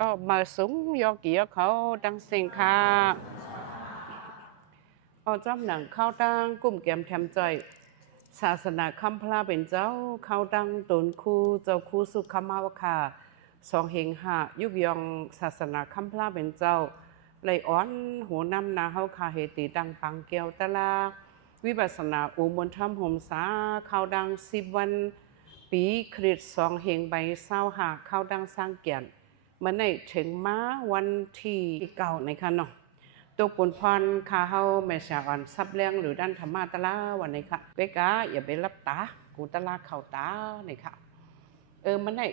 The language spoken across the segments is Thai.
mà súng do kiaเขาดังเสียงค่ะจอมหนังเข้าดังกลุ่มเกมแถมใจศาสนาคำพระเป็นเจ้าเข้าดังตนคู่เจ้าคู่สุขมาวค่ะสองเฮงหายุบยองศาสนาคำพระเป็นเจ้าเลยอ้อนหัวนำนาเฮาคาเหติดังปังเกียวตะลาวิปัสสนาอุมนธรรมห่มสาเข้าดัง10 วันปีคริสต์สองเฮงใบเศร้าหาเข้าดังสร้างเกียรติมันได้ถึงมาวันที่เก่าในค่ะเนาะตัวปุนพรคาเฮาแม่ชาอ่อนซับเลี้ยงหรือด้านธรรมะตะลาวันนี้ค่ะเบกาอย่าไปรับตากูตะลาเข่าตาในค่ะมันได้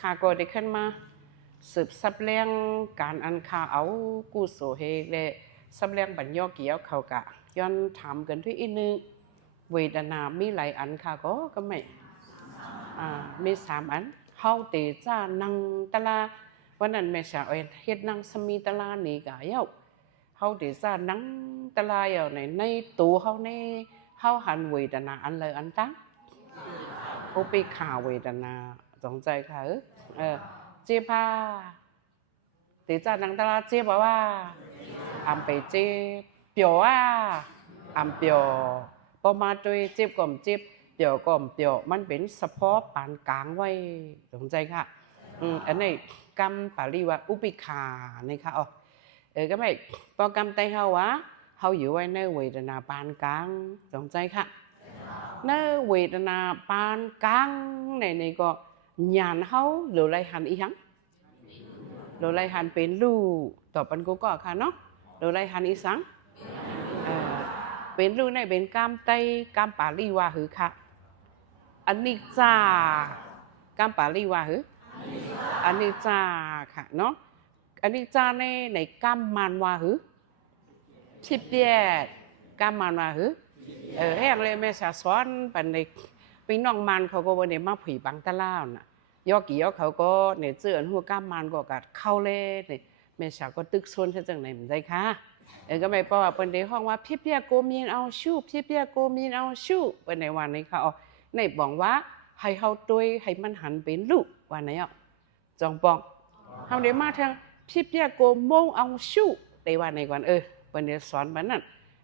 คาก็ได้ขึ้นมาสืบซับเลี้ยงการอันคาเอากูโสเฮเลซับเลี้ยงบัญญัติเกี่ยวเขากะย้อนถามกันที่อีนึงเวทนามีหลายอันคาก็ไม่มี3 อันเฮาเตจ้านังตะลาวันนั้นแม่ชาอ่อนเฮ็ดนังสมีตะลานี่กะเย้าเฮาได้ซานังตะลายเอาในตัวเฮาในเฮาหันเวทนาอันเลยอันตั้งอุเบกขาเวทนาสนใจค่ะเจ็บผ้าได้ซานังตะลาเจ็บว่าอำไปเจ็บเปียวอำเปียวบ่มาด้วยเจ็บก่อมเจ็บเปียวก่อมเปียวมันเป็นเฉพาะปานกลางไว้สนใจค่ะอันนี้กรรมปาลีว่าอุเบกขานี่ค่ะก็ไม่โปรแกรมไตเฮาวะเฮาอยู่ไว้ในเวทนาปานกลางสนใจค่ะในเวทนาปานกลางในก็ญาณเฮาหรือไรหันอีหังหรือไรหันเป็นลูต่อปันกูก็ค่ะเนาะหรือไรหันอีสังเป็นลูในเป็นกรรมไตกรรมปาลีว่าหือค่ะอันนี้จ้ากรรมปาลีว่าหืออันนี้จ้าค่ะเนาะอันนี้จ้าในกรรมมันว่าหือชิบเดียดกรรมมันว่าหือแห้งเลยแม่สาสอนปันในปีน้องมันเขาก็วันนี้มาผีบังตะล่าน่ะยอกี่ยอเขาก็เนี่ยเจอหัวกรรมมันก็กัดเข้าเลยเนี่ยแม่สาก็ตึกส่วนจังไหนมันได้ค่ะก็ไม่เพราะว่าเป็นในห้องว่าพี่เปียโกมีนเอาชู้พี่เปียโกมีนเอาชู้เป็นในวันนี้เขาในบอกว่าให้เขาตัวให้มันหันเป็นลูกวันไหนจองปองเขาเดี๋ยวมาทางพี่เปียโกโมงเอาชู้ในวันไหนก่อนเป็นในสอนแบบนั้น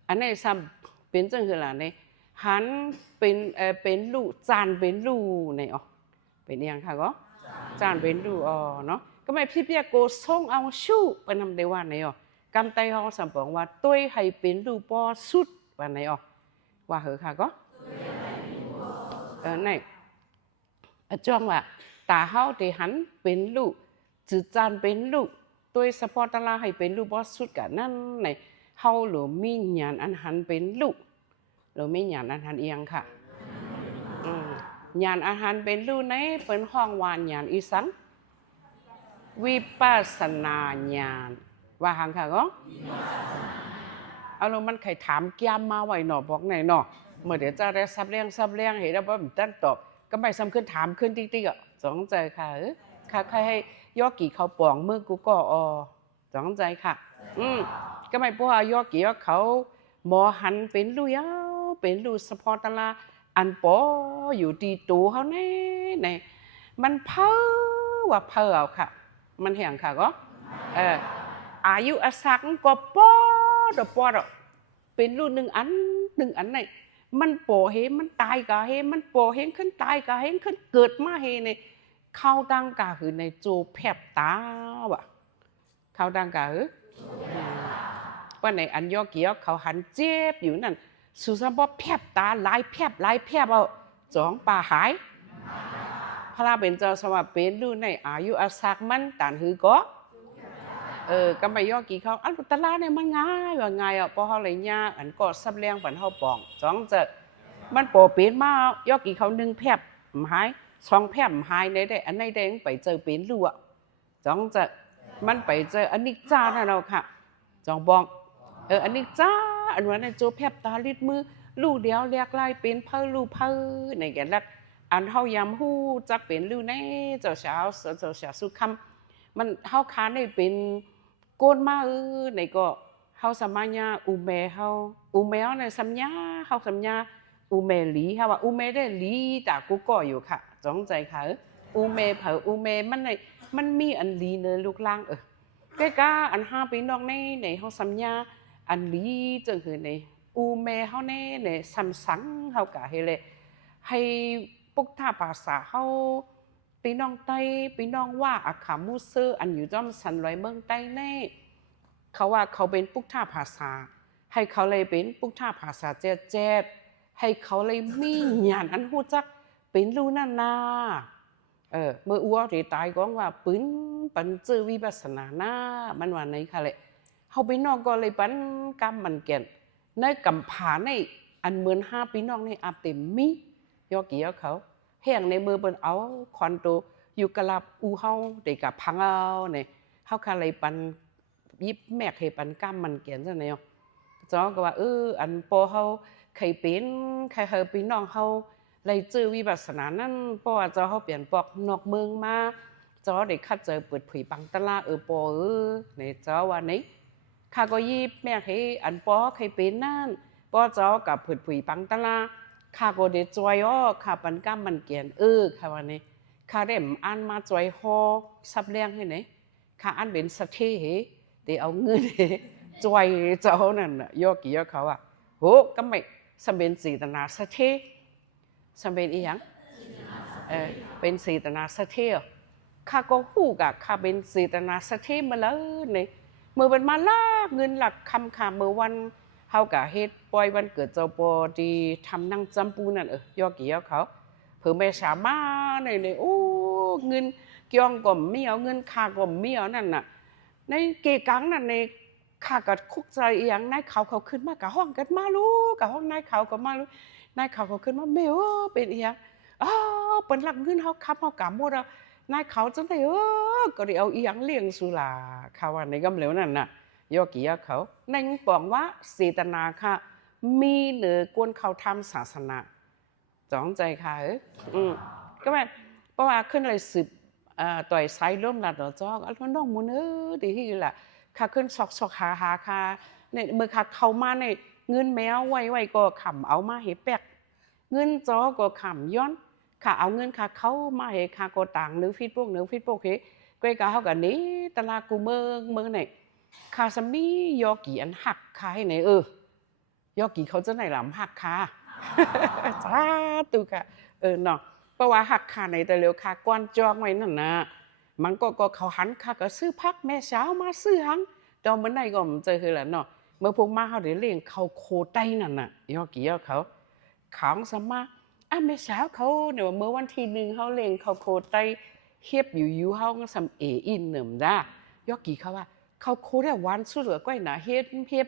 อันนี้ซ้ำเป็นจังคืออะไรเนี่ยหันเป็นลูกจานเป็นลูกในเป็นยังค่ะก็จานเป็นลูกเนาะก็ไม่พี่เปียโกส่งเอาชู้เป็นทำในวันไหนกำไตเขาสัมปองว่าตัวให้เป็นลูกปอสุดวันไหนว่าเหรอค่ะก็ในจ้องว่าตาเขาที่หันเป็นลูกจืดจานเป็นลูกตัวสปอร์ตลาให้เป็นลูกปอสุดกันนั่นในเขาหรือมีญาณอันหันเป็นลูกหรือมีญาณอันหันเอียงค่ะญาณอาหารเป็นลูกในเป็นห้องวานญาณอีสังวิปัสสนาญาณว่าหางค่ะก็เอาลงมันใครถามแก้มมาไว้หนอบอกไหนหนอเมื่อเดี๋ยวจะได้ซับเลี้ยงเห็นแล้วว่ามันตั้งตอบก็ไม่ซ้ำขึ้นถามขึ้นติ๊กสองใจค่ะค่ะใครให้ยอกี่เขาป่องมือกูก็สองใจค่ะก็ไม่พอยอกี่เขาหมอหันเป็นลูกยาวเป็นลูกสปอร์ตลาอันปออยู่ตีตูเขาในมันเพ้อว่าเพ้อค่ะมันเหี่ยงค่ะก็อายุอาศักก็ปอเป็นลูกหนึ่งอันไหนมันโปเฮมันตายกะเฮมันโปเฮขึ้นตายกะเฮขึ้นเกิดมาเฮในเข้าดังกะหือในโจแผบตาวะเข้าดังกะหือว่าในอันยอเกียวเขาหันเจ็บอยู่นั่นสุสานบ่แผบตาลายแผบเอาจองป่าหายพระเป็นเจ้าสวัสดิ์เป็นลูกในอายุอาศักมันตานหือก็ก็ไม่ยอกี่เขาอันตลาเนี่ยมันง่ายว่าง่ายเพราะเขาเลยยากอันก็ซับเลี้ยงปันเขาปองสองเจมันโปเป็นมายอกี่เขา1 แผบหาย2 แผบหายได้อันไหนได้ไปเจอเป็นลูกสองเจมันไปเจออันนี้จ้านะเราค่ะจองบองอันนี้จ้าอันวันนั้นโจแผบตาลิดมือลูกเดียวเรียกไล่เป็นเพิ่ลูกเพิ่ในแก่ละอันเขายำหู้จักเป็นลูกในเจ้าสาวสุขคำมันเขาค้านได้เป็นโกนมาในก็เฮาสมัญญาอุเมเฮาอุเมในสัญญาเฮาสัญญาอุเมหลีเฮาว่าอุเมได้หลีแต่กูก็อยู่ค่ะจองใจค่ะอุเมเผออุเมมันใน มันมีอันลีเนอลูกล่างใกล้ๆอัน5พี่น้องในเฮาสัญญาอันลีจังคือในอูแม่เฮาในซ้ำสังเฮาก็ให้ปุกท่าภาษาเฮาพี่น้องใต้พี่น้องว่าอาขามูเซอร์อันอยู่จอมสันลอยเมืองใต้แน่เขาว่าเขาเป็นปุกท่าภาษาให้เขาเลยเป็นปุกท่าภาษาเจ็ดให้เขาเลยมีญาณอันฮู้จักเป็นรู้นั่นนาเมื่ออัวที่ตายก็ว่าปืนปันเจอวิปัสสนาหน้ามันว่าไหนค่ะเลยเขาพี่น้องก็เลยปันกรรมมันเก่นในกำผาในอันเหมือน5พี่น้องในอาเต็มมียอกี่ยอเขาแห่งในมือเป็นเอาคอนโดอยู่กะลับอูเฮาเด็กกับพังเอาเนี่ยเขาค่ะเลยปันยิบแม่เคยปันกรรมมันเก่นซะเนี่ยจ้อก็ว่าอันโปเฮาเคยเป็นใครเฮาพี่น้องเฮาเลยเจอวิปัสสนานั่นเพราะว่าเจ้าเขาเปลี่ยนปอกนอกเมืองมาเจ้าเด็กข้าเจอเปิดผุยปังตะลาปอเนี่ยเจ้าว่านี้ข้าก็ยิบแม่ให้อันปอเคยเป็นนั่นปอเจ้ากับเปิดผุยปังตะลาข้าก็เด็ดจอยข้าปันก้ามมันเกียนข้าวันนี้ข้าได้อ่านมาจอยฮอซับแรงให้ไหนข้าอ่านเป็นสะเทเดี๋ยวเอาเงินจอยเจ้านั่นยอกี่ยอเขาอ่ะโหก็ไม่สมเป็นสีตนาสะเทสมเป็นอีหยังเป็นสีตนาสะเทข้าก็ฮู้กับข้าเป็นสีตนาสะเทมาแล้วเนี่ยเมื่อวันมาลากเงินหลักคำค่ะเมื่อวันเฮากะเฮ็ดปล่อยวันเกิดเจ้าปอดีทำนั่งจำปูนั่นยอกี่ยอเขาเพิ่งไม่สามารถเนี่ยโอ้เงินเกี่ยงก็มีเอาเงินค่าก็มีเอานั่นน่ะในเกกังนั่นในข้าก็คุกใจอีหยังนายเขาขึ้นมากับห้องกันมาลูกกับห้องนายเขาก็มาลูกนายเขาขึ้นมาแม่เป็นอีหยังเป็นหลักเงินเฮาคับเฮากะหมดอ่ะนายเขาจังได๋ก็ได้เอาอีหยังเลี้ยงสุลาเขาว่าในกำเหลวนั่นน่ะยอกี่ยอเขานั่งบอกว่าเจตนาค่ะมีเหนือกวนเขาทำศาสนาจ้องใจค่ะก็แบบเพราะว่าขึ้นเลยสืบต่อยไซร่วมหลัดดอกจอกน้องมูนดีที่ล่ะค่ะขึ้นซอกหาค่ะเนี่ยเมื่อค่ะเข้ามาในเงินแมวไว้ก็ขำเอามาเห็ดแป๊กเงินจอก็ขำย้อนค่ะเอาเงินค่ะเขามาเห็ดค่ะก็ต่างเนื้อฟีดพวกเฮ้ใกล้กับเขากันนี้ตลาดกูเมืองไหนค่ะสมียอกี่อันหักค่ะให้ไหนยอกี่เขาจะไหนหลำหักค่ะสาธุค่ะเนาะเพราะว่าหักค่ะในแต่เร็วค่ะก้อนจองไว้นั่นนะมันก็เขาหันค่ะก็ซื้อพักแม่สาวมาซื้อหังตอนเมื่อไหร่ก็มันเจอคือแหละเนาะเมื่อพวกมาเขาเดี๋ยวเลี้ยงเขาโคไตนั่นน่ะยอกี่ยอเขาของสมาแม่สาวเขาเนี่ยเมื่อวันที่1เขาเลี้ยงเขาโคไตเฮียบอยู่เขาก็สำอินหนึ่งได้ยอกี่เขาว่าเขาโคได้หวานสุดเหลือก้อยหนาเฮียบ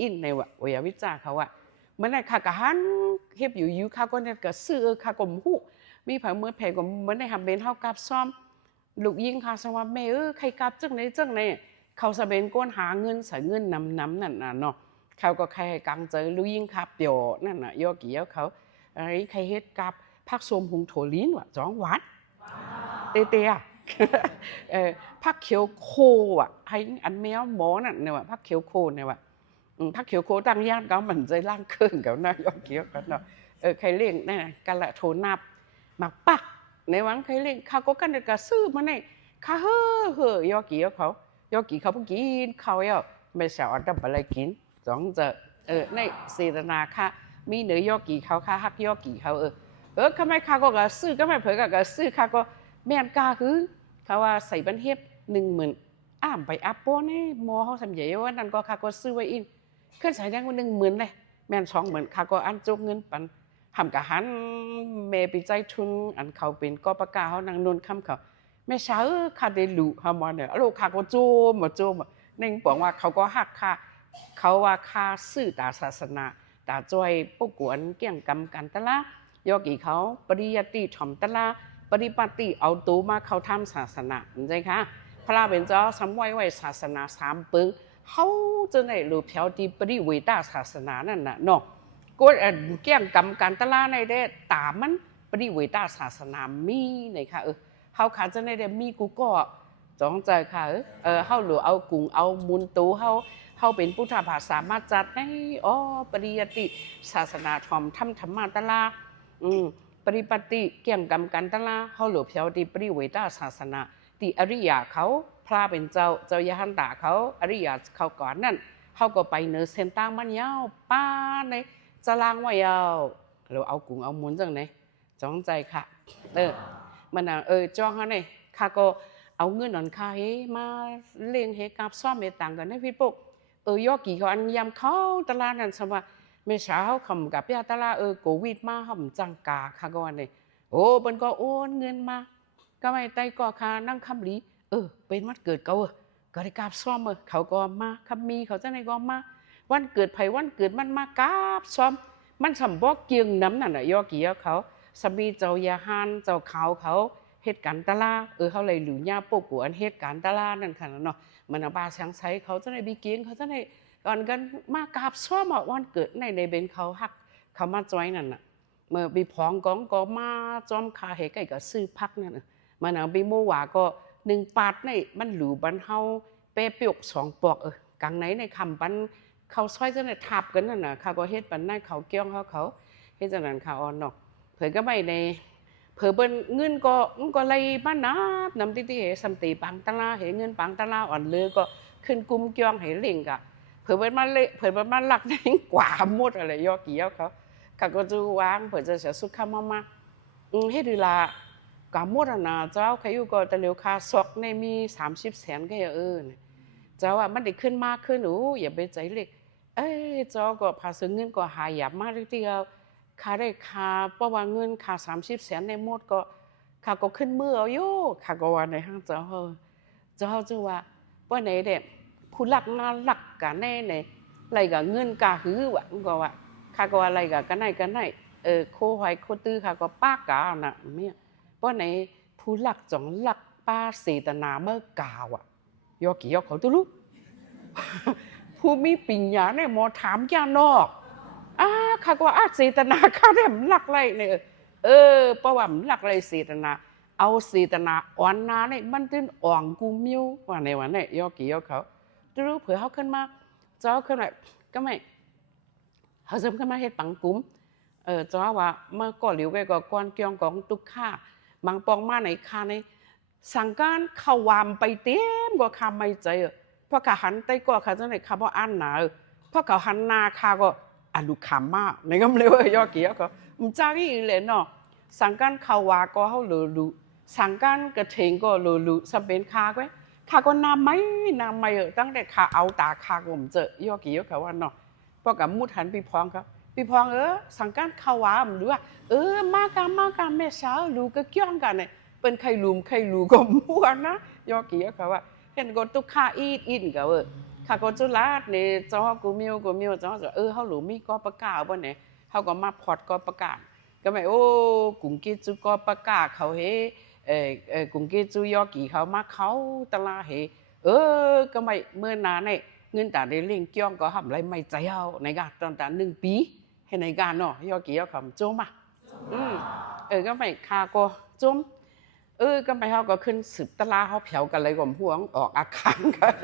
อินในวิทยาวิจารณ์เขาว่าเมื่อไหร่ค่ะก็หันเฮียบอยู่เขาก็เนี่ยก็ซื้อเขาก็หูมีผังเมื่อแผ่ก็เมื่อไหร่ทำเป็นเท่ากับซ้อมลูกยิงค่ะสวัสดิ์แม่ใครกับจังไหนเขาสะเบนก้นหาเงินใส่เงินน้ำนั่นน่ะเนาะเขาก็ใครกังเจอลูกยิงครับเดี๋ยวนั่นน่ะยอกี่ยอเขาอะไรใครเฮ็ดกับผักส้มหุงโถลิ้นว่ะจ้องหวานเตะผักเขียวโคอ่ะให้อันแมวหมอนั่นเนี่ยว่ะผักเขียวโคเนี่ยว่ะผักเขียวโคตั้งย่านเขาเหมือนใจล่างเครื่องเขานะยอกี่ยอกันเนาะใครเลี้ยงนั่นกันละโถนับหมักปักในวังใครเลี้ยงเขาก็กันเด็กกระซื้อมาเนี่ยข้าเฮ้อยอกี่ยอเขายอกี่เขาเพิ่งกินเขาไม่สาวอันดับอะไรกินสองเจในเสตนาค่ะมีเนื้อยอกี่เขาค่ะฮักยอกี่เขาทำไมข้าก็ซื้อก็ไม่เผยก็ซื้อข้าก็แม่นกาคือเขาว่าใส่บันเทป10,000อ้ามไปอัพโป้เนี่ยมอเขาสำใหญ่ว่านั่นก็ข้าก็ซื้อไว้อินขึ้นใส่แดงว่า10,000เลยแม่น20,000ข้าก็อันจกเงินปันทำกะหันเมย์ไปใจทุนอันเขาเป็นก็ประกาศเขานางนนคำเขาแม่เช้าข้าได้รู้ฮามอนเนี่ยลูกข้าก็โจมนั่งบอกว่าเขาก็หักค่าเขาว่าค่าซื้อตาศาสนาตาจอยปกวนเกี่ยงกรรมกันตะละยอกี่เขาปริยัติถ่อมตะละปฏิปฏิเอาตัวมาเขาทำศาสนาใช่คะพระเป็นเจ้าสำไว้ศาสนา3 ปึงเขาจะไหนหรือเพียวดีปฏิเวตาศาสนานั่นน่ะเนาะก็เกี่ยงกรรมกันตะละในได้ตามมันปฏิเวตาศาสนามีไหนคะเขาขาจะในได้มีกูก็จ้องใจค่ะเขาหรือเอากุ้งเอามุนตูเขาเป็นพุทธภาษามาจัดในปริยัติศาสนาธรรมธรรมะตะลาปฏิปฏิเกี่ยงกรรมกันตะลาเขาหรือเพียวดีปฏิเวตาศาสนา ตีอริยะเขาพระเป็นเจ้ายาหันตาเขาอริยะเขาก่อนนั่นเขาก็ไปเนื้อเส้นตั้งมันยาวป้าในจะล้างไว้ยาวเราเอากุ้งเอาหมุนจังไหนจ้องใจค่ะมันจ้องเขาเนี่ยข้าก็เอาเงินนอนข้าเฮมาเลี้ยงเฮกับซ้อมเฮต่างกันในพี่ปุ๊กยอกี่เขาอันยำเขาตลาดนั่นสมว่าเมื่อเช้าเขากับยาตลาดโควิดมาเขาจังกาข้าก็วันนี้โอ้เป็นก็โอนเงินมาก็ไม่ไต่ก็ค่านั่งคำลีเป็นวันเกิดเขาก็ได้กราบซ้อมเขาก็มาคำมีเขาจะในก็มาวันเกิดไผวันเกิดมันมากราบซ้อมมันสำบอกเกียงน้ำนั่นน่ะยอกี่เขาสามีเจ้ายาฮันเจ้าเขาเหตุการณ์ตลาเขาเลยหลุญาปกวนเหตุการณ์ตลานั่นค่ะเนาะมันบาช้างไซเขาจะในบีเกียงเขาจะในก่อนกันมากราบซ้อมวันเกิดในเบนเขาฮักเขามาจอยนั่นน่ะเมื่อบีพองกองก็มาจอมคาเหตุไก่ก็ซื้อพักนั่นมันเอาบีโมว่าก็1 ปาดในมันหลูบันเฮาเปเปียก2 ปอกกลางไหนในคำปันเขาซอยจะในทับกันนั่นน่ะเขาก็เฮ็ดปันนั่นเขาเกี้ยงเขาเฮ็ดจากนั้นเขาอ่อนเนาะเผยก็ไม่ในเผยเบิ้นเงินก็เลยบ้านน้ำที่สัมตีปังตลาเห็นเงินปังตลาอ่อนเลยก็ขึ้นกุมเกี้ยงเห็นเล่งกะเผยเบิ้นมาเละเผยเบิ้นมาหลักในกว่าหมดอะไรยอกี่ยอเขาก็จะวางเผยจะเสียสุดข้ามมาเฮ็ดดีละกาหมดนะเจ้าใครอยู่ก็แต่เร็วคาซอกในมี30 แสนก็อย่าเจ้ามันได้ขึ้นมากขึ้นอย่าไปใจเล็กเจ้าก็พาซื้อเงินก็หายหยาบมากทีเดียวค่าได้ค่าเพราะว่าเงินค่า30 แสนในหมดก็ค่าก็ขึ้นมือเอาอยู่ค่าก็ว่าในห้างเจ้าจึงว่าว่าไหนเด็กผู้หลักงานหลักกันแน่ในอะไรกับเงินกาหื้อว่ะก็ว่าค่าก็อะไรกับกันไหนโคหอยโคตื้อค่าก็ป้ากาน่ะเนี่ยเพราะไหนผู้หลักจ่องหลักป้าเสตนาเมื่อกาวอ่ะยอกี่ยอเขาตัวลูกผู้มีปิญญาเนี่ยหมอถามยานอกข้าก็ว่าเสตนาข้าได้หลักไรเนี่ยเพราะว่าหลักไรเสตนาเอาเสตนาอ่อนนาเนี่ยมันตื่นอ่องกูมิ้วว่าในวันนี้ยอกี่ยอเขาตัวลูกเผื่อเขาขึ้นมาเจ้าขึ้นมาก็ไม่เขาเสริมขึ้นมาเฮ็ดปังกุ้มเจ้าว่าเมื่อก่อนเหลียวก็ก้อนเกียงของตุกข้าบางปองมาในคาในสั่งการเข้าวามไปเต็มก็คาไม่ใจเพราะขาหันใต้ก็ขาจะในคาบ่อ่านหนาเพราะเขาหันนาคาก็ลูกขำมากในก็ไม่เลยยอกี่ก็มันจ้าอีเลยเนาะสั่งการเข้าวาก็เขาหลุสั่งการกระเทงก็หลุสเปนคาก็ข้าก็น้ำไม่ตั้งแต่ข้าเอาตาข้าก็ผมเจอยอกี่ยอเขาว่าเนาะเพราะกับมุดหันปีพองครับปีพองสั่งการเข้าวาหรือว่ามากาแม่สาวลูกก็เกี่ยงกันเนี่ยเป็นใครลูก็มั่วนะยอกี่ยอเขาว่าเห็นก็ตุกข้าอีดก็ข้าก็จุลาดเนี่ยเจ้ากูมิวเจ้าเขาหลูมีก็ประกาศบ่เนี่ยเขาก็มาพอดก็ประกาศก็ไม่กุ้งกีจูก็ประกาศเขากุ้งกีจูยอกี่เขามาเขาตลาดก็ไม่เมื่อนานเนี่ยเงินแต่ได้เลี้ยงเกี่ยงก็ทำอะไรไม่ใจเอาในการตอนแต่1 ปีให้ในการเนาะยอกี่ยอคำโจมก็ไม่คาก็โจมก็ไม่เขาก็ขึ้นสืบตลาดเขาเผากันเลยก่อนพวงออกอาคารกัน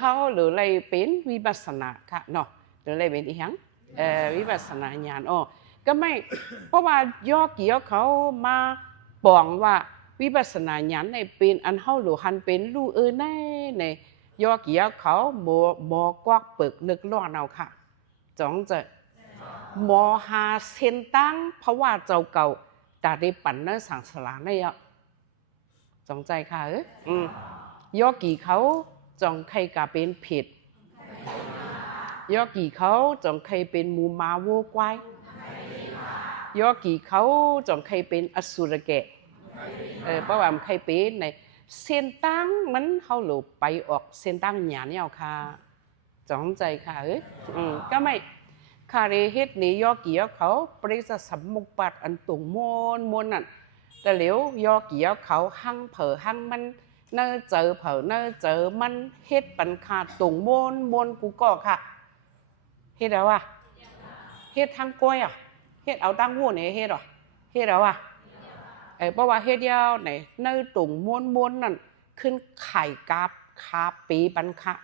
เขาหรืออะไรเป็นวิปัสสนาค่ะเนาะหรืออะไรเป็นอีหยังวิปัสสนาญาณก็ไม่เพราะว่ายอกี่ยอเขามาบอกว่าวิปัสสนาญาณในเป็นอันเฮาหรือหันเป็นรู้แน่ในยอกี่ยอเขาหมอกวักเปิกลึกล้อเอาค่ะจ้องจะหมอหาเส้นตั้งเพราะว่าเจ้าเก่าแต่ได้ปั่นในสังสารในจงใจค่ะยอกี่เขาจงใครกะเป็นผิดยอกี่เขาจงใครเป็นมูมาโวควายยอกี่เขาจงใครเป็นอสุรแกะเพราะว่าใครเป็นในเส้นตั้งมันเขาหลบไปออกเส้นตั้งหยาเนี่ยค่ะจงใจค่ะก็ไม่คาเรเฮ็ดนี่ยอกี่ยอเขาปริศสัมมุปปัตอันตุงมนนั่นแต่เหลียวยอกี่ยอเขาหั่งเผอหั่งมันเนื้อเจอเผอเนื้อเจอมันเฮ็ดปันขาดตุงมนกูก็ค่ะเฮ็ดแล้วเฮ็ดทางก้อยเฮ็ดเอาตั้งหัวเนี่ยเฮ็ดเฮ็ดแล้วเพราะว่าเฮ็ดยาวไหนเนื้อตุงมนนั่นขึ้นไข่กาบคาปีบันคะ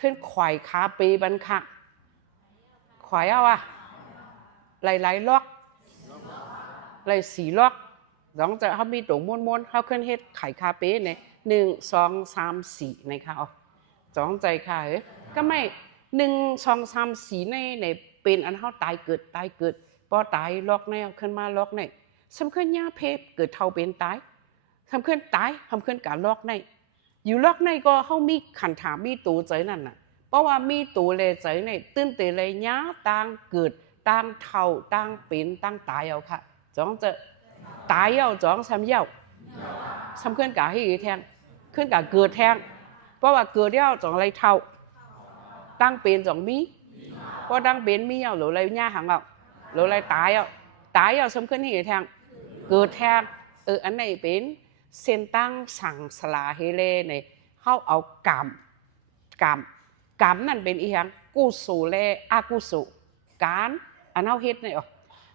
ขึ้นไข่คาปีบันคะขวายหลายล็อกหลาย4 ล็อก สองจะเขามีตัวม้วนๆเขาขึ้นเฮ็ดไข่คาเป้เนี่ย1 2 3 4นะคะอ๋อสองใจค่ะก็ไม่1 2 3 4ในเป็นอันเขาตายเกิดพอตายล็อกในเอาขึ้นมาล็อกในสำคัญยาเพบเกิดเท่าเป็นตายสำคัญตายสำคัญการล็อกในอยู่ล็อกในก็เขามีขันถามมีตัวใจนั่นน่ะเพราะว่ามีตัวเลยใจในตื้นเตเลยยาต่างเกิดต่างเท่าต่างเป็นต่างตายเอาค่ะสองจะตายเอาสองซ้ำเย้าสำคัญกะให้แทงขึ้นกะเกิดแทงเพราะว่าเกิดเย้าสองอะไรเท่าตั้งเป็นสองมีเพราะตั้งเป็นมีเอาหรืออะไรย่าหังเอาหรืออะไรตายเอาสำคัญให้แทงเกิดแทงอันไหนเป็นเส้นตั้งสั่งสลาเฮเลในเขาเอากรรมนั่นเป็นอีหยังกุศลและอกุศลการอันเฮาเฮ็ดนี่อ๋อ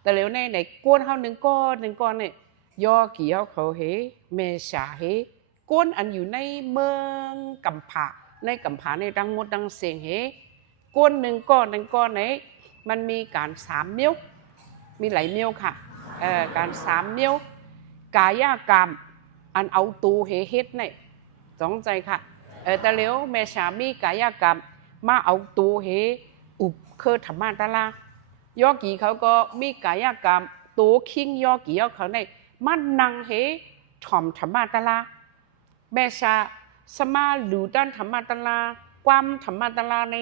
แต่แล้วในก้นเฮา1 ก้อนนี่ย่อกี่เขาเฮเมษาเฮก้นอันอยู่ในเมืองกัมพาในกัมพาในดังหมดดังเสียงเฮก้น1 ก้อนนี่มันมีการ3 มิ้วมีหลายมิ้วค่ะการ3 มิ้วกายกรรมอันเอาตูเฮ็ดนี่สองใจค่ะแต่แล้วเมษามีกายกรรมมาเอาตูเฮอุบเคอธรรมะตะลายอกีเขาก็มีกายกรรมตัวคิงยอกีเขาในมันนังเฮถ่อมธรรมะตะลาเมษาสมาหรือด้านธรรมะตะลาความธรรมะตะลาใน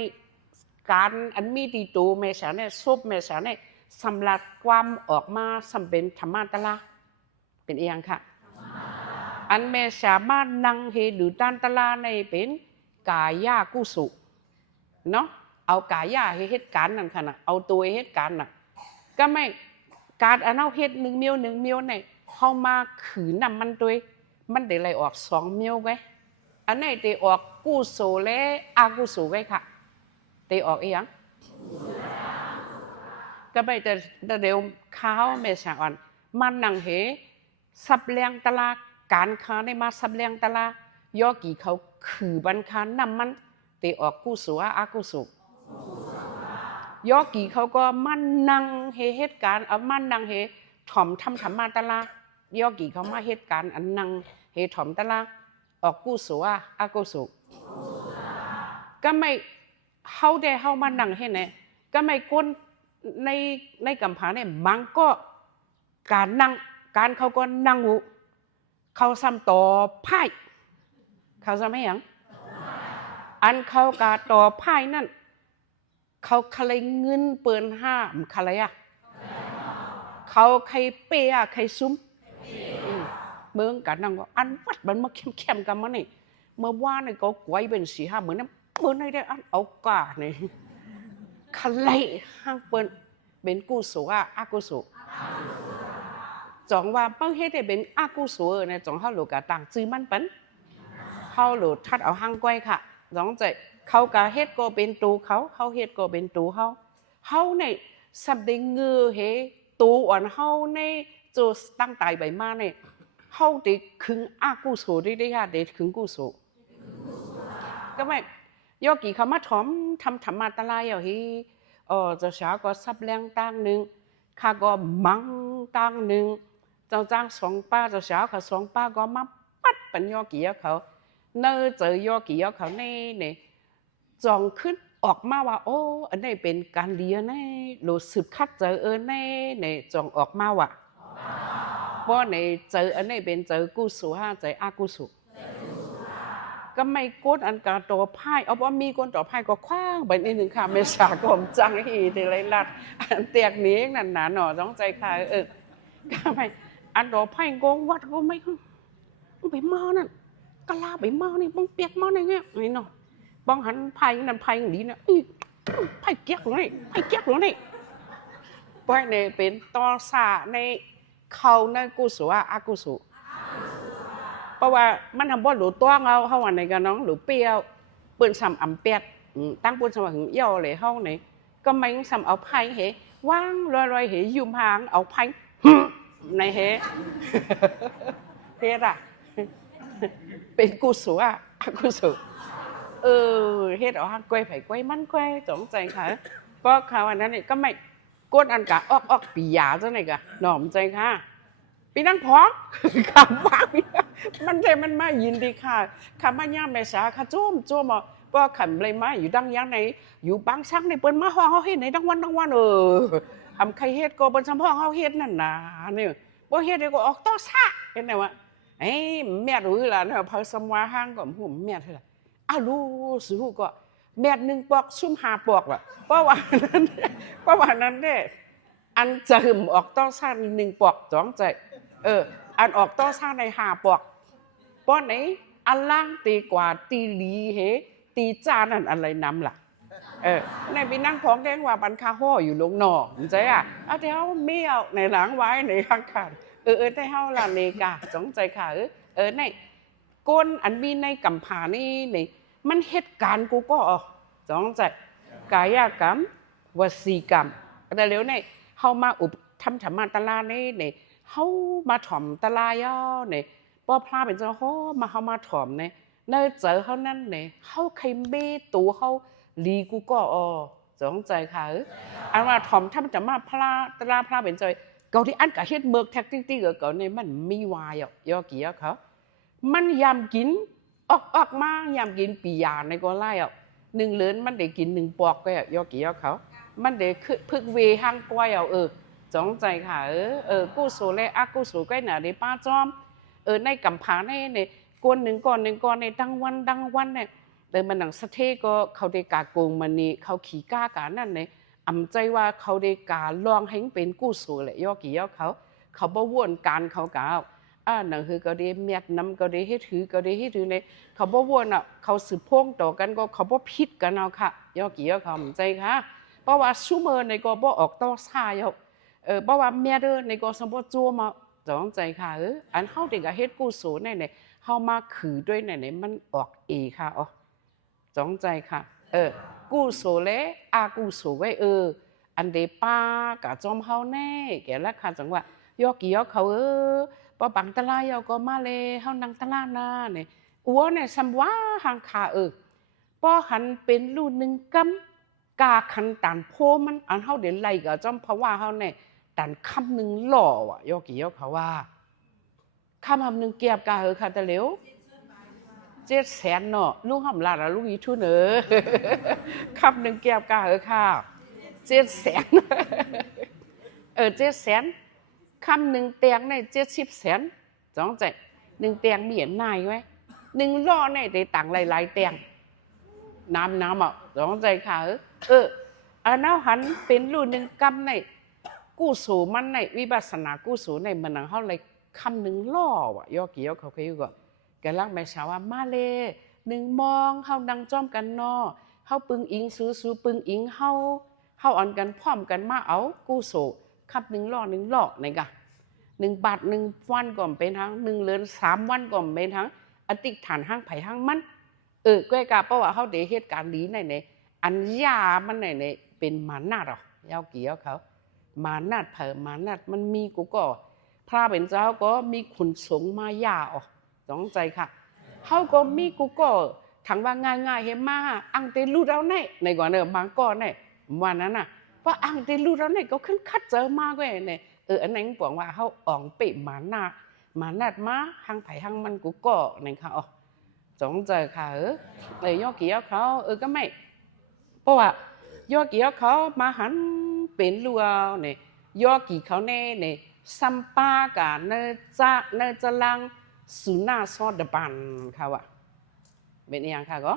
การอันมีตีตัวเมษาเนี่ยซบเมษาเนี่ยสำหรับความออกมาสำเป็นธรรมะตะลาเป็นเอียงค่ะอันเมษามานังเฮหรือด้านตะลาในเป็นกายากุสุเนาะเอากายาเหตุการณ์นั่นค่ะนะเอาตัวเหตุการณ์น่ะก็ไม่การอันเอาเฮ็ด1 มิ้วเนี่ยเข้ามาขืนนำมันด้วยมันได้ไหลออก2 มิ้วไว้อันไหนได้ออกกุศลและอกุศลไว้ค่ะได้ออกอีหยังก็ไม่แต่เดี๋ยวข้าวเมษาอ่อนมันนังเหสับเลียงตลาการค้าได้มาสับเลียงตลายอกี่เขาขือบันคานำมันได้ออกกุศลอกุศลยอกีเขาก็มั่นนังเหตุการณ์มั่นนังเหถ่อมทำธรรมะตะลายอกีเขามาเหตุการณ์อันนังเหถ่อมตะลาออกกุศลอกุศลก็ไม่เขาได้เขามานังให้ไหนก็ไม่ก้นในกัมพาเนี่ยมันก็การนั่งการเขาก็นั่งหูเขาซ้ำต่อไพ่เขาซ้ำไม่ยังอันเขากาต่อไพ่นั่นเขาใครเงินเปินห้ามใครอ่ะเขาใครเปียใครซุ้มเมืองกันนั่งอันวัดมันมาเข้มกันมาเนี่ยเมื่อว่าเนี่ยก็ไว้เป็น4-5 เหมือนนั้นเมื่อnàyได้อันเอากาเนี่ยใครห้างเปินเป็นกุศลอกุศลจองว่าเมื่อเฮ็ดได้เป็นอกุศลเนี่ยจองเขาหลุดกะต่างจื้อมันเป็นเขาหลุดทัดเอาห้างก้อยค่ะจองใจเขากะเฮ็ดก็เป็นตูเขาเฮ็ดก็เป็นตูเขาในสับได้เงือเฮตูอ่อนเขาในโจตั้งตายไปมาเนี่ยเขาได้คึงอกุศลได้ค่ะได้คึงกุศลก็ไม่ยอกี่เขามาถอมทำธรรมะตะลายเอาเฮเจ้าสาวก็สับแรงตั้งหนึ่งข้าก็มังตั้งหนึ่งเจ้าจ้าง2 ป้าเจ้าสาวเขา2 ป้าก็มาปัดปัญยอกี่เขาเนื้อเจอยอกี่เขาเนี่ยจองขึ้นออกมาว่าโอ้อันนี้เป็นการเรียนแน่รู้สึกคัดเจอแน่เนี่ยจองออกมาว่ะเพราะในเจออันนี้เป็นเจอกุศลเจออกุศลก็ไม่ก้นอันการต่อไพ่เอาว่ามีก้นต่อไพ่ก็คว้างไปนิดนึงค่ะเมษาก็ผมจังอีเดลัยลัดอันเตียกนี้นั่นหนาหน่อต้องใจค่ะก็ไม่อันต่อไพ่โกงวัดก็ไม่ไปเมานั่นกะลาไปเมานี่บังเปียกเมาในเงี้ยนี่เนาะบางหันไพ่นั่นไพ่อย่างนี้นะไพ่เกียกหรือไงไพ่เกียกหรือไงไพ่เนี่ยเป็นต่อสาในเขาในกุศลอกุศลเพราะว่ามันทำบ่หลุดตัวเขาวันไหนกันน้องหลุดเปรี้ยวเปิ่นซ้ำอ่ำเปียกตั้งปุ่นสมัยหึงเย่าเลยเขาไหนก็ไม่ซ้ำเอาไพ่เหว่างลอยเหยุ่มหางเอาไพ่ในเหเฮ็ดอ่ะเป็นกุศลอกุศลเฮ็ดเอาก้อยไผ่ก้อยมันก้อยสงใจค่ะเพราะเขาอันนั้นเนี่ยก็ไม่ก้นอันกะออกปียาจังไหนกะหน่อมใจค่ะปี ปีนั่งพอกคำว่ามันเทมันมายินดีค่ะคำว่าย่าแม่สาค่ะโจมอ่ะก็ขันเลยมาอยู่ดังยังในอยู่บางช่างในเปิ้นมาห้องเขาเฮ็ดในดังวันทำใครเฮ็ดก็บนสำห้องเขาเฮ็ดนั่นน่ะเนี่ยบ่เฮ็ดก็ออกต่อซะเห็นไหมวะไอ้แม่รู้ล่ะเนาะพอสมว่าห้างก็หุ่มแม่เท่าไหร่อ้าวรู้สิฮู้ก็แม่1ปอกซุ่ม5ปอกว่ะเพราะว่านั้นเด้อันจะหึมออกต่อซะ1ปอกจ้องใจอันออกต่อซะใน5ปอกป้อนไหนอันล่างตีกว่าตีหลีเหตีจานนั่นอะไรนำล่ะในไปนั่งของแดงว่าบันคาห่ออยู่ลงหนอใช่อ่ะเดี๋ยวเมี่ยวในหลังไว้ในข้างขาดได้เฮาลาเนกาจ้องใจค่ะในก้นอันมีในกำผานี่ในมันเหตุการณ์กูก็จ้องใจกายกรรมวสีกรรมแต่เร็วในเฮามาอุปทำธรรมะตลานี่ในเฮามาถ่อมตลาย่อในป้อพลาเป็นเจ้าโหมาเฮามาถ่อมในเจอเฮานั่นในเฮาใครเมตัวเฮาลีกูก็จ้องใจค่ะอันว่าถ่อมถ้ามันจะมาพลาตลาพลาเป็นใจเกาที่อันกะเฮ็ดเมือกแท็กตี้เก่าในมันมีวายยอกี่เขามันยำกินออกมายำกินปียาในก็ไล่1เหรียญมันได้กิน1ปอกก็ยอกี่เขามันได้พึกเวห้างก้อยจ้องใจค่ะกู้โซเลอากู้โซใกล้หนาในป้าจอมในกำผาในก้อนหนึ่งในดังวันเนี่ยแต่มันหนังสะเทก็เขาได้กาโกงมันนี่เขาขี่ก้ากานั่นเนี่ยอำใจว่าเขาได้กาลองให้เป็นกู้โซเลยยอกี่ยอเขาบ่วนการเขากาหนังคือก็ได้เมียดนำก็ได้เฮ็ดถือก็ได้เฮ็ดถือในเขาบ่วนเขาสืบพงต่อกันก็เขาบ่ผิดกันเอาค่ะยอกี่ยอเขาอำใจค่ะเพราะว่าซูเมอร์ในก็บ่ออกต่อซ่ายเพราะว่าเมียเด้อในก็สมบ่จัวมาจ้องใจค่ะอันเฮาได้ก็เฮ็ดกู้โสในเฮามาขือด้วยในมันออกค่ะจ้องใจค่ะกู้โสและอากู้โสไว้อันเดป้ากะจอมเฮาแน่แกละค่ะจังว่ายอกี่ยอเขาปอบังตะลายก็มาเลยเฮานังตะลานาเนี่ยอัวเนี่ยซำว่าหังค่ะปอหันเป็นลูก1กำกาคันตันโพมันอันเฮาเดี๋ยวไล่กะจอมเพราะว่าเฮาเนี่ยตันคำ1หล่อยอกี่ยอเขาว่าคำ1เกียบกะค่ะตะเหลว700,000เนาะลูกหำลาดลูกอีทุนคำ1เกียบกะค่ะ700,000 700,000คำ1เตียงใน7000จ้องใจ1เตียงมีนายไว้1ล้อในได้ตังหลายๆเตียงน้ำจ้องใจค่ะอันนั้นหันเป็นลูก1กำในกู้สูมันในวิปัสสนากู้สูในมันเฮาเลยคำ1ล้อยอกี่ยอเขาคือก็แกลักแม่ชาว่ามาเลย1มองเฮาดังจ้อมกันนอเฮาปึงอิงสู้ปึงอิงเฮาอ่อนกันพร้อมกันมาเอากู้สูขับ1ล้อในกะ1 บาท1 วันก่อนเป็นทั้ง1เหรียญ3 วันก่อนเป็นทั้งอติฐานห้างไผ่ห้างมันก้อยกะเพราะว่าเฮาได้เหตุการณ์นี้ในอันยามันในเป็นมานาดยาวกี่เขามานาดเผอมานาดมันมีกูก็พระเป็นเจ้าก็มีขุนสงฆ์มายาจ้องใจค่ะเฮาก็มีกูก็ถังว่าง่ายๆเฮ็ดมาอังเตลูเราในก่อนบางก้อนวันนั้นน่ะว่าอังเตลูเราก็ขึ้นคัดเจอมากเว้ยอันนั้นบอกว่าเฮาอ่องเปมานาดมาหังไผหังมันกูก็ในค่ะจ้องใจค่ะยอกี่เขาก็ไม่เพราะว่ายอกี่เขามาหันเป็นลัวยอกี่เขาเนี่ยซัมปากะเนจะลังสุนาซอดบันค่ะว่าเป็นยังค่ะก็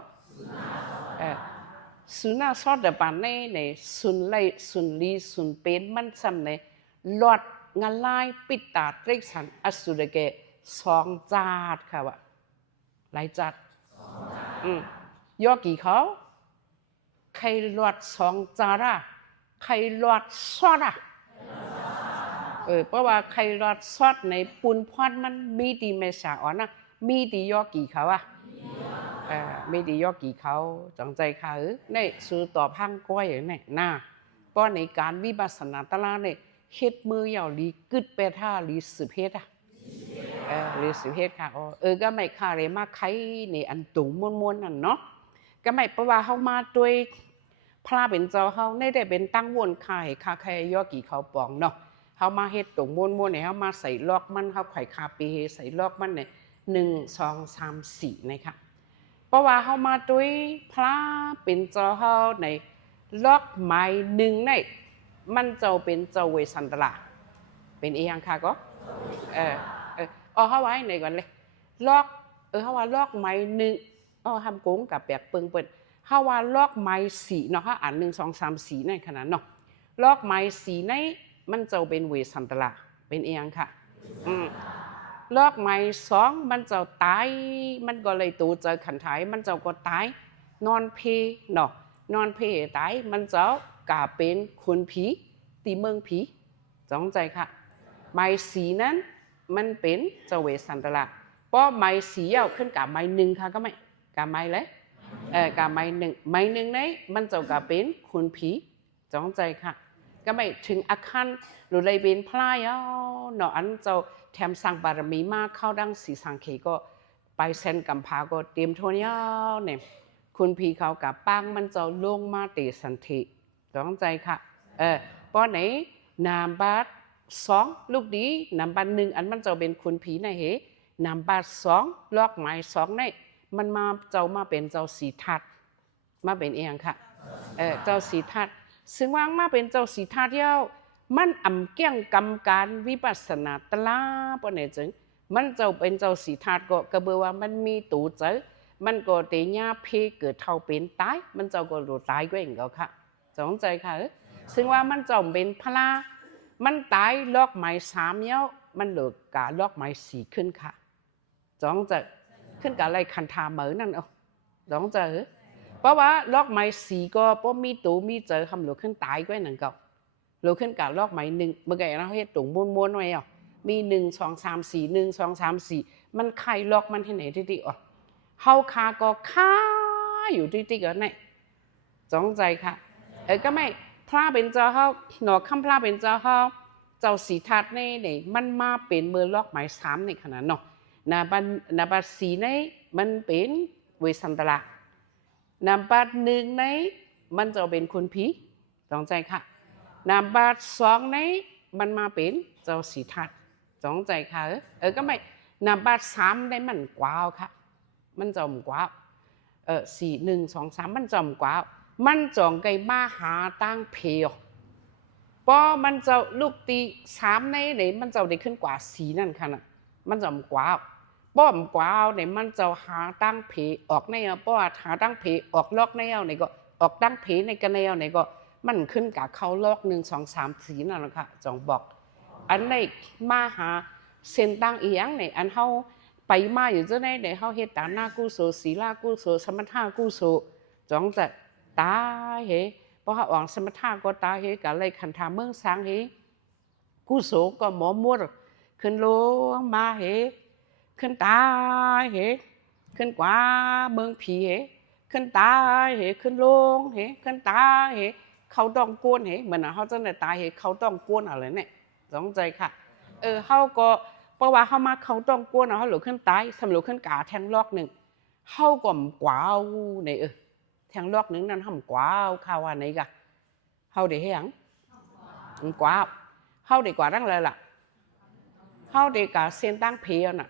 สุนาซอดบันเนี่ยสุนไลสุนลีสุนเป็นมันซ้ำเนี่ยหลอดงานไล่ปิดตาเตรกสันอสุรเก2 จาดค่ะว่าหลายจาดยอกี่เขาใครหลอด2 จาระใครหลอดซอดเพราะว่าใครหลอดซอดในปูนพอดมันมีดีเมษานะมีดียอกี่เขามีดียอกี่เขาจังใจค่ะในสู่ต่อพังก้อยเนี่ยหน้าป้อในการวิปัสสนาตะลาเนี่ยเฮ็ดมือยาวลีกึดเปท่าลีสืบเฮ็ดลีสืบเฮ็ดค่ะก็ไม่ค่าเลยมาไข่ในอันตุงม้วนๆนั่นเนาะก็ไม่เพราะว่าเฮามาด้วยพระเป็นเจ้าเฮาได้เป็นตั้งวนค่าใครยอกี่เขาปองเนาะเ เขามาเฮ็ดตรงม้วนๆเนี่ยเขามาใส่ลอกมันเขาไข่คาปีใส่ลอกมันเนี่ย1 2 3 4นะคะเพราะว่าเขามาด้วยพระเป็นเจ้าเขาในลอกไม้หนึ่งในมันจะเป็นเจ้าเวสันตราเป็นอีหยังค่ะก็เขาไว้ในก่อนเลยลอกเขาว่าลอกไม้หนึ่งทำกุ้งกับแปลกเปิงเปิดเขาว่าลอกไม้สีเนาะเขาอ่าน1 2 3 4ในขนาดเนาะลอกไม้สีในมันจะเป็นเวสันตราเป็นอีหยังค่ะลอกไม้2มันจะตายมันก็เลยตูเจอขันไถมันจะก็ตายนอนเพเนาะนอนเพตายมันจะกลายเป็นคนผีตีเมืองผีจงใจค่ะไม้สีนั้นมันเป็นเจ้าเวสันตราเพราะไม้สีเอาขึ้นกับไม้หนึ่งค่ะก็ไม่กับไม้เลยกับไม้หนึ่งนี้มันจะกลายเป็นคนผีจงใจค่ะก็ไม่ถึงอาคารหรือเลยเป็นพลายเนาะอันเจ้าแถมสร้างบารมีมากเข้าดังสีสังเขก็ไปเส้นกำพาก็เตรียมทวนยาวเนี่ยคุณพี่เขากับปังมันจะลงมาเตสันติจงใจค่ะเพราะไหนนามบัต2ลูกดีนามบัต1อันมันจะเป็นคุณผีในเหนามบัต2ลอกไม้2ในมันมาเจ้ามาเป็นเจ้าสีทัดมาเป็นเองค่ะเจ้าสีทัดซึ่งว่างมาเป็นเจ้าสีทัดเดียวมันอ่ำเกี่ยงกรรมการวิปัสสนาตลาปนเนี่ยจึงมันจะเป็นเจ้าสีทัดก็กระเบือว่ามันมีตูเจอมันก็เตียเพเกิดเท่าเป็นตายมันจะก็รู้ตายก็เองก็ค่ะจงใจค่ะซึ่งว่ามันจะเป็นพลามันตายลอกไม้3เนี้ยมันเหลือกาลอกไม้4ขึ้นค่ะจงใจขึ้นกับอะไรคันธาเหมือนนั่นจงใจเพราะว่าลอกไม้4ก็เพราะมีตูมีเจอคำหลวงขึ้นตายก็นั่นก็หลวงขึ้นกับลอกไม้1เมื่อไงเราเฮ็ดตุ่งม้วนๆไว้มี1 2 3 4 1 2 3 4มันใครลอกมันที่ไหนที่ติเฮาคาก็ค่าอยู่ที่กันไหนจงใจค่ะก็ไม่พระเป็นเจ้าเขาหนอคำพระเป็นเจ้าเขาเจ้าสีทัดในมันมาเป็นเมื่อลอกไม้3ในขนาดเนาะนาบัต4ในมันเป็นเวสันตระนาบัต1ในมันจะเป็นคนผีจงใจค่ะนาบัต2ในมันมาเป็นเจ้าสีทัดจงใจค่ะก็ไม่นาบัต3ในมันกว้าวค่ะมันจอมกว่า4 1 2 3มันจอมกว่ามันจองไก่มาหาตั้งเพยเพราะมันจะลูกตี3ในไหนมันจะได้ขึ้นกว่า4นั่นค่ะนะมันจอมกว่าป้อมกว่าไหนมันจะหาตั้งเพออกในเพราะว่าหาตั้งเพออกลอกในไหนก็ออกตั้งเพในกันในไหนก็มันขึ้นกับเขาลอก1 2 3 4นั่นแหละค่ะจองบอกอันในมาหาเส้นตั้งอีหยังในอันเขาไปมาอยู่เจ้าในเดี๋ยวเขาเฮ็ดตาหน้ากุศลศีลากุศลสมถะกุศลจงจะตายเหเพราะเขาอ่างสมถะก็ตายเหกับอะไรขันธาเมืองสร้างเหกุศลก็หมอมัวขึ้นลงมาเหขึ้นตายเหขึ้นกว่าเมืองผีเหขึ้นตายเหขึ้นลงเหขึ้นตายเหเขาต้องกวนเหเหมือนเขาจะเนี่ยตายเหเขาต้องกวนอะไรเนี่ยจงใจค่ะเขาก็เพราะว่าเขามาเขาต้องกวนเขาหลุดขึ้นตายสำหรับขึ้นกาแทงลอก1เขาก็กว้าวในแทงลอก1นั้นทำกว้าวข่าวอะไรกันเขาได้เห็นกว้าวเขาได้กว่าตั้งเลยล่ะเขาได้กาเส้นตั้งเพยน่ะ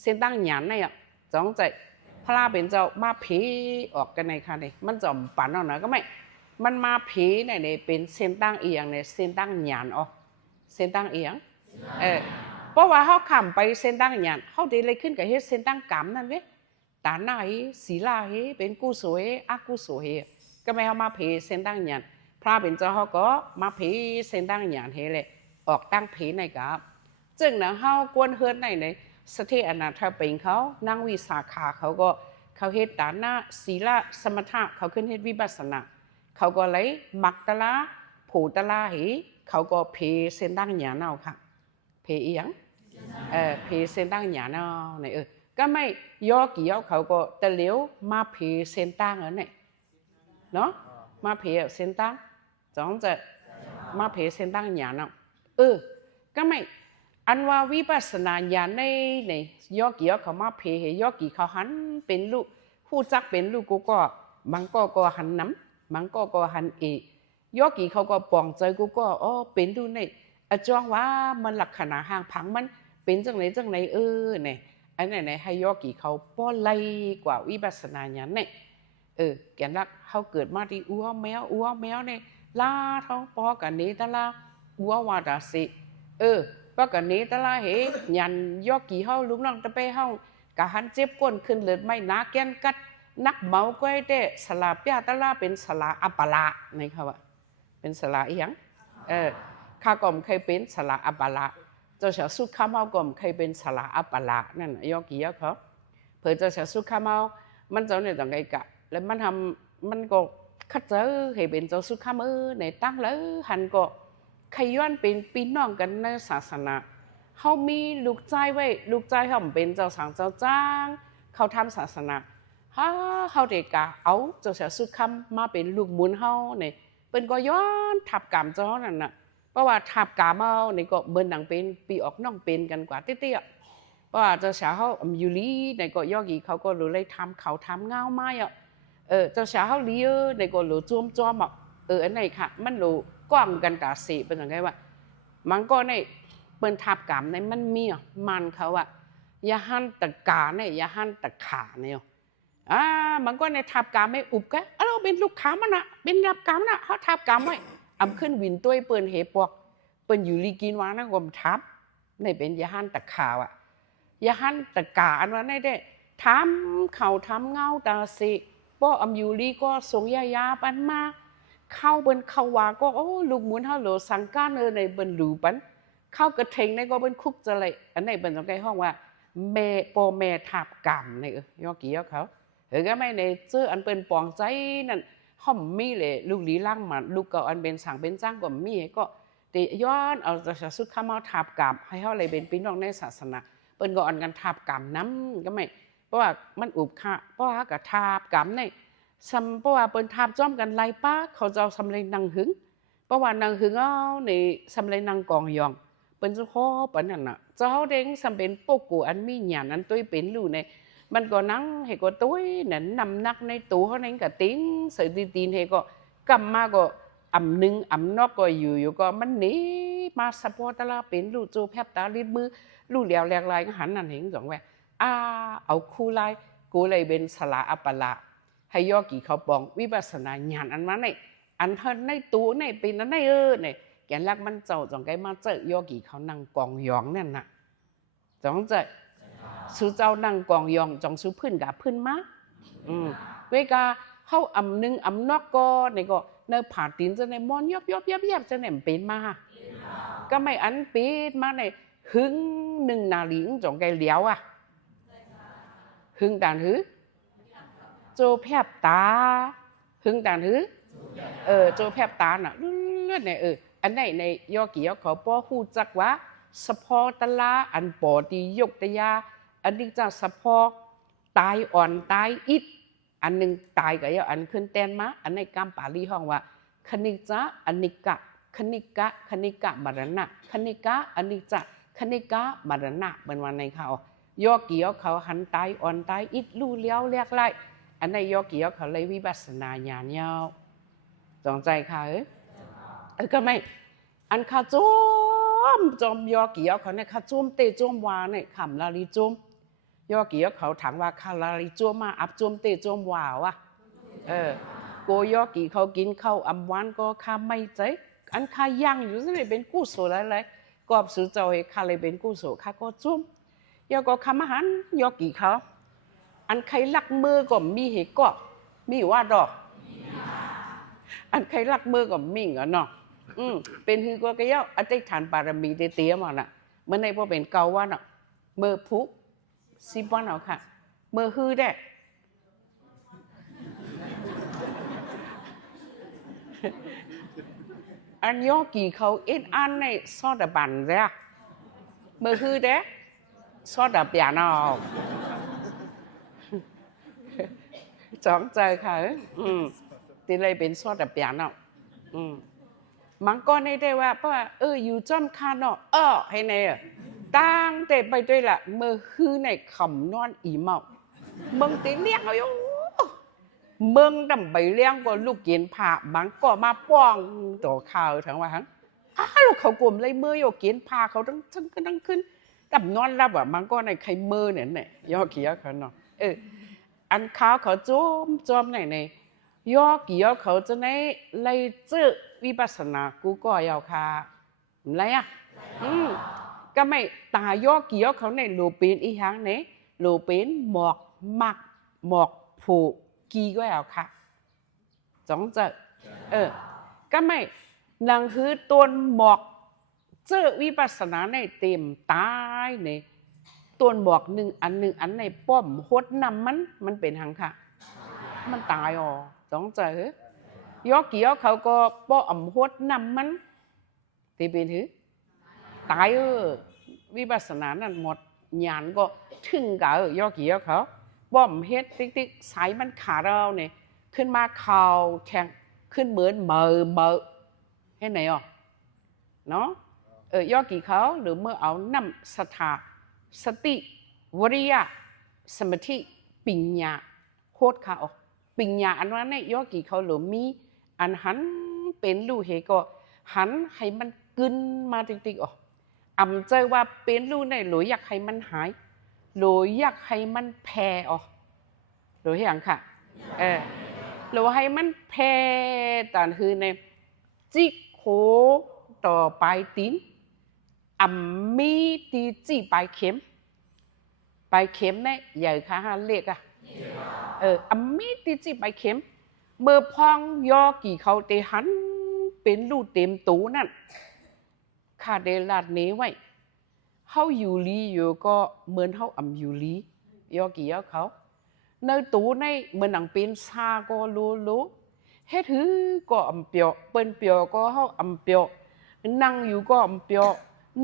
เส้นตั้งหยานเนี่ยจงใจพระเป็นเจ้ามาเพออกกันในค่ะนี่มันจอมปั่นเอาหน่อยก็ไม่มันมาเพในเป็นเส้นตั้งเอียงในเส้นตั้งหยานเส้นตั้งเอียงเพราะว่าเขาขำไปเส้นตั้งหยานเขาได้เลยขึ้นกับเฮ็ดเส้นตั้งกรรมนั่นเว้ตาหน้าศีลาเป็นกุศลอกุศลก็ไม่เขามาเพเส้นตั้งหยานพระเป็นเจ้าเขาก็มาเพเส้นตั้งหยานเลยออกตั้งเพในกับจึงนะเขากวนเฮือนในสถิอนาถเป็นเขานั่งวิสาขาเขาก็เขาเฮ็ดตาหน้าศีลาสมถะเขาขึ้นเฮ็ดวิปัสสนาเขาก็เลยมักตะลาผูตะลาเขาก็เพเส้นตั้งหยานเอาค่ะเพอีหยังเพเส้นตั้งหยานเอาในก็ไม่ย่อกี่ย่อเขาก็ตะเลี้ยวมาเพเส้นตั้งเนี่ยเนาะมาเพเส้นตั้งจงจะมาเพเส้นตั้งหยานเอาก็ไม่อันว่าวิปัสสนาญาณในย่อกี่ย่อเขามาเพย่อกี่เขาหันเป็นลูกผู้จักเป็นลูกกูก็มังก็หันน้ำมังก็หันย่อกี่เขาก็ปองใจกูก็เป็นดูใน จ้องว่ามันลักษณะห่างผังมันเป็นจังไหนเนี่ยอันไหนให้ยอกี่เขาป้อไล่กว่าวิปัสสนาญาณเนี่ยแกนลักเขาเกิดมาที่อ้วแมวเนี่ยลาท้องปอกันนี้ตะลาอ้ววาดาสิปอกันนี้ตะลาเหยันยอกี่เขาลุงน้องตะเป้เขากะหันเจ็บก้นขึ้นเลือดไม่นาแกนกัดนักเมาก้อยเตะสลาเปียตะลาเป็นสลาอัปละนี่เขาว่าเป็นสลาอีหยังข้าก็ไม่เคยเป็นสลาอัปละเจ้าเฉาสุขข้าเมาก็ไม่เคยเป็นสลาอัปละนั่นยอกี่ยอเขาเผื่อเจ้าเฉาสุขข้าเมามันเจ้าเนี่ยต่างไงกะแล้วมันทำมันก็คัดเจอให้เป็นเจ้าสุขข้ามือในตั้งแล้วหันก็ขย้อนเป็นพี่น้องกันในศาสนาเขามีลูกใจไว้ลูกใจเขาเป็นเจ้าสังเจ้าจ้างเขาทำศาสนาเขาเด็กกะเอาเจ้าเฉาสุขข้ามาเป็นลูกหมุนเขาเนี่ยเป็นก็ย้อนทับกรรมเจ้านั่นน่ะเพราะว่าทับกรรมเอาเนี่ยก็เบิ่นดังเป็นปีออกน้องเป็นกันกว่าเตี้ยเพราะว่าเจ้าเฉาเขาอยู่ลีเนี่ยก็ย่อกี่เขาก็รู้เลยทำเขาทำเงาไม้อ่ะเจ้าเฉาเขาลีเนี่ยก็รู้จ้วมจ้อมอ่ะอันไหนค่ะมันรู้กว้างกันตาสีเป็นยังไงวะมันก็ในเปิ้นทับกรรมในมันมีอ่ะมันเขาอ่ะยาหันตะกาเนี่ยยาหันตะขาเนี่ยมันก็ในทับกรรมไม่อุบกันเราเป็นลูกค้ามันนะเป็นรับกรรมนะเขาทับกรรมไว้อำขึ้นวินตัวเปิ้นเหปอกเปิ้นอยู่ลีกินวางนะกรมทับในเป็นยาหันตะขาวอ่ะยาหันตะกาอันนั้นได้ทำเขาทำเงาตาสีป้ออำอยู่ลีก็ส่งยาปันมาเข้าเปิ้นเข้าว่าก็โอ้ลูกหมุนเฮาโหลสังการในเปิ้นหลูปันเข้ากระเทงในก็เป็นคุกจะเลยอันไหนเปิ้นต้องใกล้ห้องว่าแม่ปอแม่ทับกรรมในยอกี่ยอเขาก็ไม่ในเจออันเป็นปองใจนั่นห้อมมีเลยลูกหลีล่างมาลูกก็อันเป็นสั่งเป็นจ้างก็มีก็แต่ย้อนเอาจะสุดข้ามาทับกรรมให้เขาเลยเป็นพี่น้องในศาสนาเปิ้นก็อันกันทับกรรมน้ำก็ไม่เพราะว่ามันอุบค่ะเพราะว่ากับทับกรรมในซ้ำเพราะว่าเปิ้นทับจ้อมกันไล่ป้าเขาจะสำเร็จนางหึงเพราะว่านางหึงเอาในสำเร็จนางกองยองเปิ้นจะขอปนนั่นน่ะเจ้าเด้งสำเป็นปกกูอันมีหยาดอันตัวเป็นลู่ในมันก็นั่งให้ก็ตุ้ยนั่นนำนักในตัวเขาเองก็ติ้งใส่ตีนให้ก็กำมาก็อำหนึ่งอำนอกก็อยู่ก็มันหนีมาสปอร์ตลาเป็นลู่โจแพบตาลิ้นมือลู่เหลียวแหลกลายก็หันนั่นเห็นสองแหวเอาคู่ไล่กูเลยเป็นสลาอัปละให้ย่อกี่เขาปองวิปัสสนาญาณอันนั้นในอันเธอในตัวในเป็นนั้นในเนี่ยแกนลักมันเจ้าจงไกมาเจอย่อกี่เขานั่งกองยองนั่นน่ะจงเจสู้เจ้านั่งกองยองจงสู้พื้นกับพื้นมาเวกาเข้าอำหนึ่งอำนอกก็เนี่ยก็เนื้อผ่าตีนจะในมอนยบจะเนี่ยเป็นมาก็ไม่อันปีดมาในหึงหนึ่งนาลีจงไกเหลียวหึงด่านหือโจแพบตาหึงด่านหือโจแพบตาน่ะเลือดเนี่ยอันไหนในยอกี่ยอเขาป้อหูจักว่าสะพอตะลาอันปอดียกตะยาอันนี้จะสะพอตายอ่อนตายอิดอันหนึ่งตายกับอันขึ้นแตนมาอันในกามปาลีห้องว่าคณิจาอนิกะคณิกะมรณะคณิกะอนิจจคณิกะมรณะเป็นวันในเขายอกี่ยอเขาหันตายอ่อนตายอิดลู่เลี้ยวเรียกไล่อันในยอกี่ยอเขาเลยวิปัสสนาญาณยาวจงใจค่ะก็ไม่อันข้าจมยอกี่ยอเขาเนี่ยข้าจมเตจมวาเนี่ยขำลาลีจมยอกี่ยอเขาถามว่าข้าลาลีจมมาอับจมเตจมวาวะโกยอกี่เขากินข้าวอัมวันก็ข้าไม่ใจอันข้าย่างอยู่ซะเลยเป็นกู้โสอะไรกอบสื่อเจ้าให้ข้าเลยเป็นกู้โสข้าก็จมยอก็ข้ามาหันยอกี่เขาอันใครลักมือก็มีเหตุก็มีว่าดอกอันใครลักมือก็มิ่งอ่ะเนาะเป็นคือก็กระยาอธิษฐานบารมีเตี้ยมาน่ะเมื่อในพอเป็นเกาว่าน่ะเมื่อพุก10 วันเอาค่ะเมื่อฮือได้อันยอกี่เขาอันในซอดบันเจ้าเมื่อฮือได้ซอดเปียนเอาจ้องใจค่ะตีเลยเป็นซอดเปียนเอามันก็ได้ว่าเพราะว่าอยู่จอมคาเนาะให้ในตั้งแต่ไปด้วยละเมื่อฮือในขำนอนอีเมามึงตีเลี้ยงเอาอยู่มึงดำไปเลี้ยงก็ลูกเกียนผ่ามันก็มาป้องตัวข่าวทั้งว่าทั้ง ลูกเขากลมเลยเมื่อยกินพาเขาตั้งขึ้นดับนอนรับมันก็ในใครเมื่อเนี่ยย่อเกี่ยวเขาเนาะอันข้าวเขาจอมไหนย่อเกี่ยวเขาจะในไล่เจอวิปัสสนากูก็ยาวค่ะอะไรก็ไม่ตาย่อเกี่ยวเขาในโลเป็นอีหยังเนี่ยโลเป็นหมอกมักหมอกผูกกีก็ยาวค่ะจ้องเจอก็ไม่นางคือต้นหมอกเจอวิปัสสนาในเต็มตายเนี่ยต้นหมอกหนึ่งอันในป้อมหดนำมันเป็นหังค่ะมันตายอ๋อจ้องเจอยอเกี่ยวเขาก็ป้อมหดนำมันตีเป็นหือตายวิปัสสนานั่นหมดญาณก็ถึงกับยอเกี่ยวเขาป้อมเฮ็ดติ๊กสายมันขาเราเนี่ยขึ้นมาเข่าแข็งขึ้นเหมือนเบอให้ไหนอ่ะเนาะย่อกี่เขาหรือเมื่อเอานำศรัทธาสติวิริยะสมาธิปัญญาโคตรเขาปัญญาอันนั้นเนี่ยย่อกี่เขาหรือมีอันหันเป็นลูกเหก็หันให้มันกึนมาติ๊กอ่ะใจว่าเป็นลูกในหรืออยากให้มันหายหรืออยากให้มันแพ้อ่ะหรืออย่างค่ะหรือให้มันแพ้แต่คือในจิกโคต่อไปตีนมีตีจีไปเข็มเนี่ยใหญ่ค่ะฮะเล็กมีตีจีไปเข็มเมื่อพองยอกี่เขาเตหันเป็นลูกเต็มตูนั่นข้าเดลาดเนไว้เขาอยู่ลีอยู่ก็เหมือนเขาอยู่ลียอกี่ยอเขาในตูในเหมือนหนังเป็นซาก็รู้เฮ็ดหือก็เปียวเปิ้นเปียวก็เขาเปียวนั่งอยู่ก็เปียว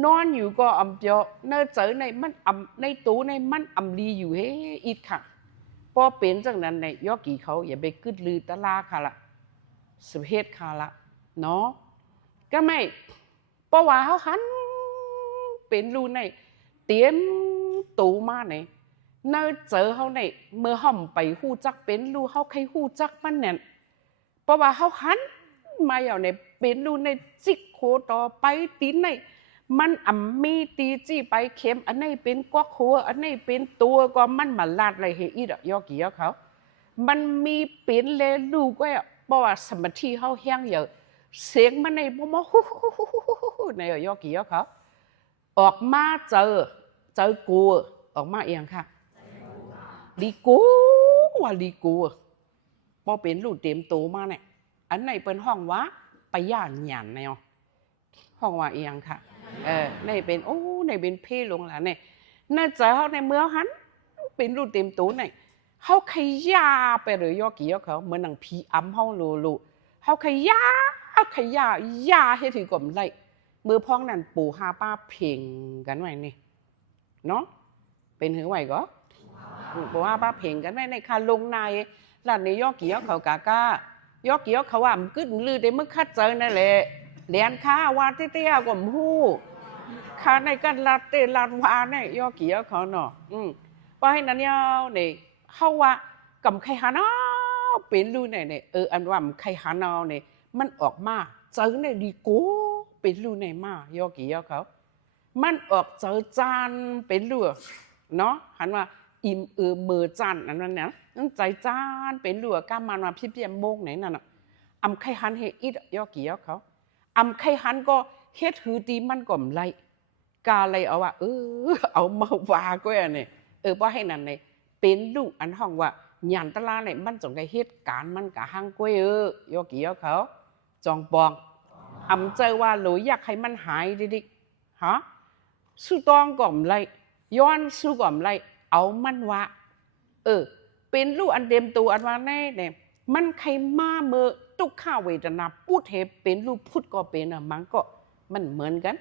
นอนอยู่ก็เปียวในเจอในมันในตูในมันลีอยู่เฮ้อีกค่ะพอเป็นจังนั้นในยอกี่เขาอย่าไปกึดลือตะลาค่ะละสุเฮ็ดค่ะละเนาะก็ไม่เพราะว่าเขาหันเป็นรูในเตรียมตูมาในเนื้อเจอเขาในเมื่อเขาไปหู้จักเป็นรูเขาใครหู้จักมันเนี่ยเพราะว่าเขาหันมาอย่างในเป็นรูในจิกโคต่อไปตีนในมันมีตีจี้ไปเข็มอันนี้เป็นกวักหัวอันนี้เป็นตัวก็มันมาลาดอะไรเฮียยอกี่ยอเขามันมีเป็นเลลูก็เพราะว่าสมาธิเขาแห้งเยอะเสียงมันในบ่มในยอกี่ยอเขาออกมาเจอกูออกมาเองค่ะลีกูว่าลีกูพอเป็นลูกเต็มโตมาเนี่ยอันไหนเป็นห้องวะไปย่านหยานในห้องว่าเองค่ะในเป็นในเป็นเพลงละเนี่ยน่าจะเขาในเมื่อหันเป็นลูกเต็มโตเนี่ยเขาขยาไปหรือยอกี่ยอเขาเหมือนหนังผีอ้ำห้องลูเขาขยาให้ถือกลมไล่มือพ้องนั่นปู่ฮาป้าเพ่งกันไว้นี่เนาะเป็นหือไหวก็ปู่ฮาป้าเพ่งกันไว้ในคาลงในหลานในยอกี่ยอเขากายอกี่ยอเขาว่ามันกึศลือได้มึงคัดเจอนั่นแหละเลียนข้าวาเตี้ยก็มู้ข้าในกันลาเตลาดวาเนี่ยยอกี่ยอเขาเนาะเพราะให้นั้นเนี่ยเขาว่ากำไข่ฮานาวเป็นรูเนี่ยอันว่าไข่ฮานาวเนี่ยมันออกมาเจอในดีกูเป็นรูในมายอกี่ยอเขามันออกเจอจานเป็นรูเนาะหันว่าอิ่มมือจานอันนั้นเนี่ยใจจานเป็นรูก้ามันมาพิเพียมโมกไหนนั่นน่ะไข่ฮันเฮอิดยอกี่ยอเขาไข่ฮันก็เฮ็ดหือตีมันก่อมไล่กาเลยเอาว่าเอามาว่าก็เนี่ยเพราะให้นั่นเนี่ยเป็นลูกอันห้องว่าหยานตะลาเนี่ยมันจงได้เหตุการณ์มันกะหังกล้วยยอกี่ยอเขาจองปองเจอว่าหลุยอยากให้มันหายดิฮะสู้ตองก่อมไล่ย้อนสู้ก่อมไล่เอามันว่าเป็นลูกอันเต็มตัวอันว่าแน่เนี่ยมันใครมาเมื่อตุกข้าเวทนาพูดเหตุเป็นลูกพูดก็เป็นมันก็มันเหมือนกัน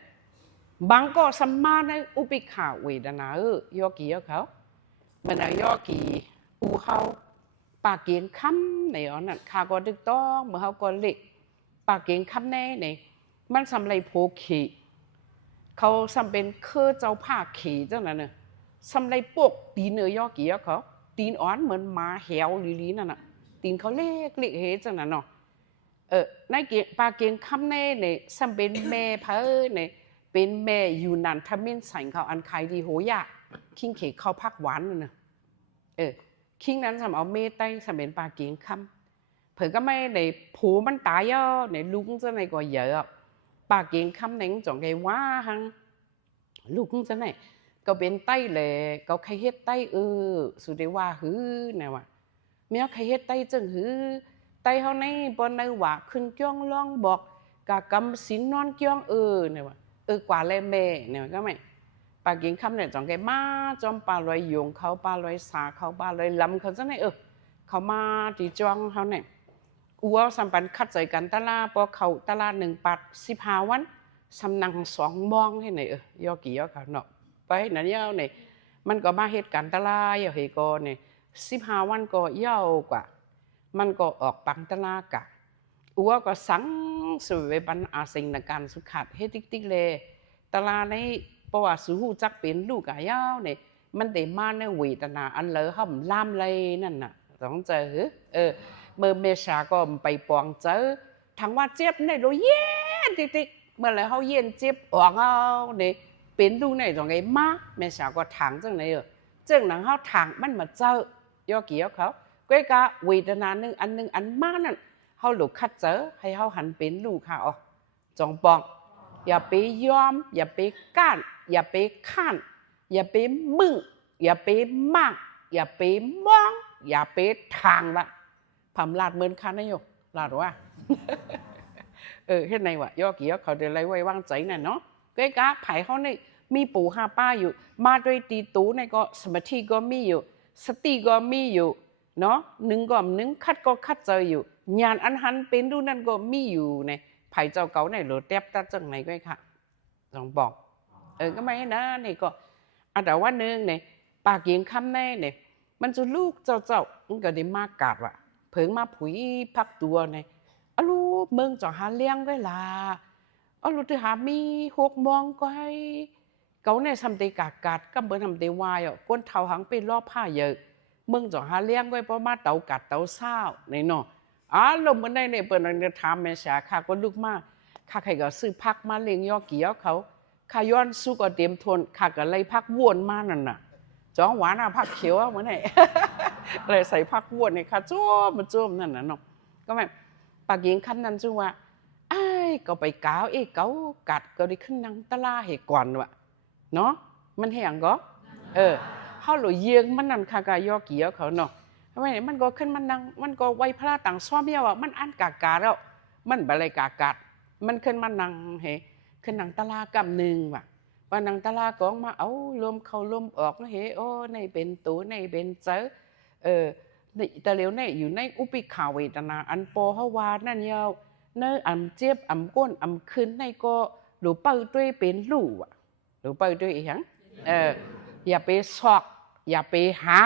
บางก็สัมมาในอุปิขาเวทนายอกี่ยอเขามันยอกี่ปูเขาปากเกียงคำในอันนั้นข้าก็ดึกต้องเมื่อเขาก็เล็กปากเกียงคำแน่เนี่ยมันสำไรโพขีเขาสำเป็นเคอเจ้าผ้าขีเจ้านั่นเนอะสำไรปกตีนยอกี่ยอเขาตีนอ่อนเหมือนหมาแหวลีนั่นน่ะตีนเขาเล็กเฮจังนั่นเนาะ ในเกียปาเกียงคำในสัมเป็นแม่เพอในเป็นแม่อยู่นันทมินใส่เขาอันใครดีโหยะคิงเขกเขาพักหวานน่ะคิงนั้นสำเอาเมไต้สำเป็นปาเกียงคำเผื่อก็ไม่ในผูมันตายย่อในลุงจะในก็เยอะปาเกียงคำในจ่องไงว่าฮังลุงจะไหนก็เป็นไต้เลยก็ใครเฮ็ดไต้สุดได้ว่าหื้อนะวะเมื่อใครเฮ็ดไต้จังหื้อไต้เขาในบนในว่าขึ้นจ้องล่องบอกกะกำสินนอนจ้องนะวะกว่าเลยแม่เนี่ยก็ไม่ปากินคำเนี่ยจังแกมาจอมปลาลอยยงเขาปลาลอยสาเขาปลาลอยลำเขาจะไหนเขามาที่จ้องเขาเนี่ยอัวสัมปันคัดใจกันตลาพอเขาตลา1 ปัด 15 วันสำนัง2 มองให้ไหนยอกี่ยอเขาเนาะไปนั่นยาวเนี่ยมันก็มาเหตุการณ์ตลาอย่างเฮก็เนี่ย15 วันก็ยาวกว่ามันก็ออกปังตลากะอัวก็สังสวยบันอาศิงในการสุขัดเฮติ๊กเลยตลาในเพราะว่าสูหูจักเป็นลูกกายาวเนี่ยมันได้มาในเวทนาอันเลอห่มลามเลยนั่นน่ะต้องเจอเมื่อเมษาก็ไปปองเจอทางว่าเจ็บในโรเย็นติ๊กเมื่อไรเขาเย็นเจ็บออกเอาเนี่ยเป็นลูกในตรงไงมาเมษาก็ถางจังไหนจังหนังเขาถางมันมาเจอยอกี่ยอเขาก็กะเวทนาหนึ่งอันมานั่นเขาหลุดคัดเจอให้เขาหันเป็นลูกค่ะอ๋อจงปองอย่าไปยอมอย่าไปก้านอย่าไปข้านอย่าไปมึงอย่าไปมากอย่าไปมองอย่าไปทางละผำลาดเหมือนคันนะโยลาดว่าเฮ็ดไงวะยอกี่ยอเขาเดี๋ยวไรไว้วางใจน่ะเนาะก็กะไผ่เขาเนี่ยมีปู่หาป้าอยู่มาด้วยตีตูในก็สมาธิก็มีอยู่สติก็มีอยู่เนาะหนึ่งก็หนึ่งคัดก็คัดเจออยู่ญาณอันหันเป็นดูนั่นก็มีอยู่ในไผ่เจ้าเก่าในหรือเตียบตัดจังไหนก็ค่ะลองบอกก็ไม่นะนี่ก็แต่ว่านึงเนี่ยปากเกียงคำแน่เนี่ยมันจะลูกเจ้ามันก็ได้มากกาดว่ะเพิ่งมาผุยพักตัวเนี่ยลูกเมืองจ่อหาเลี้ยงก็ล่ะลูกที่หามี6 มองก็ให้เขาเนี่ยทำตีกาดก็เบิ่งทำตีวายก้นเท้าหังเป็นรอบผ้าเยอะเมืองจ่อหาเลี้ยงไว้เพราะมาเตากัดเตาเศร้าในเนาะลมมันได้เนี่ยเปิดนันจะทำแม่ชาข้าก็ลุกมากข้าใครก็ซื้อพักมาเลี้ยงยอกี่ยอเขาข้าย้อนสู้ก็เตรียมทนข้าก็เลยพักวนมานั่นน่ะจ้องหวานพักเขียวเหมือนไหนเลยใส่พักวนเนี่ยข้าจ้มมันจ้มนั่นน่ะเนาะก็แบบปากยิงคำนั้นจู่ว่าก็ไปก้าวเกากัดก็ได้ขึ้นนังตะลาเหตุก่อนว่ะเนาะมันแห้งก็เขาหลุยเยียงมันนั่นข้าก็ยอกี่ยอเขาเนาะทำไมมันก็ขึ้นมันนังมันก็ไวพระต่างซ้อมเยาว์มันอันกากาแล้วมันบะไรกากาดมันขึ้นมันนังขึ้นนังตะลากำหนึ่งว่ะว่านังตะลากองมาเอาลมเข้าลมออกนะในเป็นตูในเป็นเจแต่เร็วในอยู่ในอุปิขาเวทนาอันโปฮาวานั่นเยาเนื้ออ่ำเจ็บอ่ำก้นอ่ำขึ้นในก็หรือเปิดด้วยเป็นลู่อ่ะหรือเปิดด้วยอีหยังอย่าไปสอกอย่าไปหา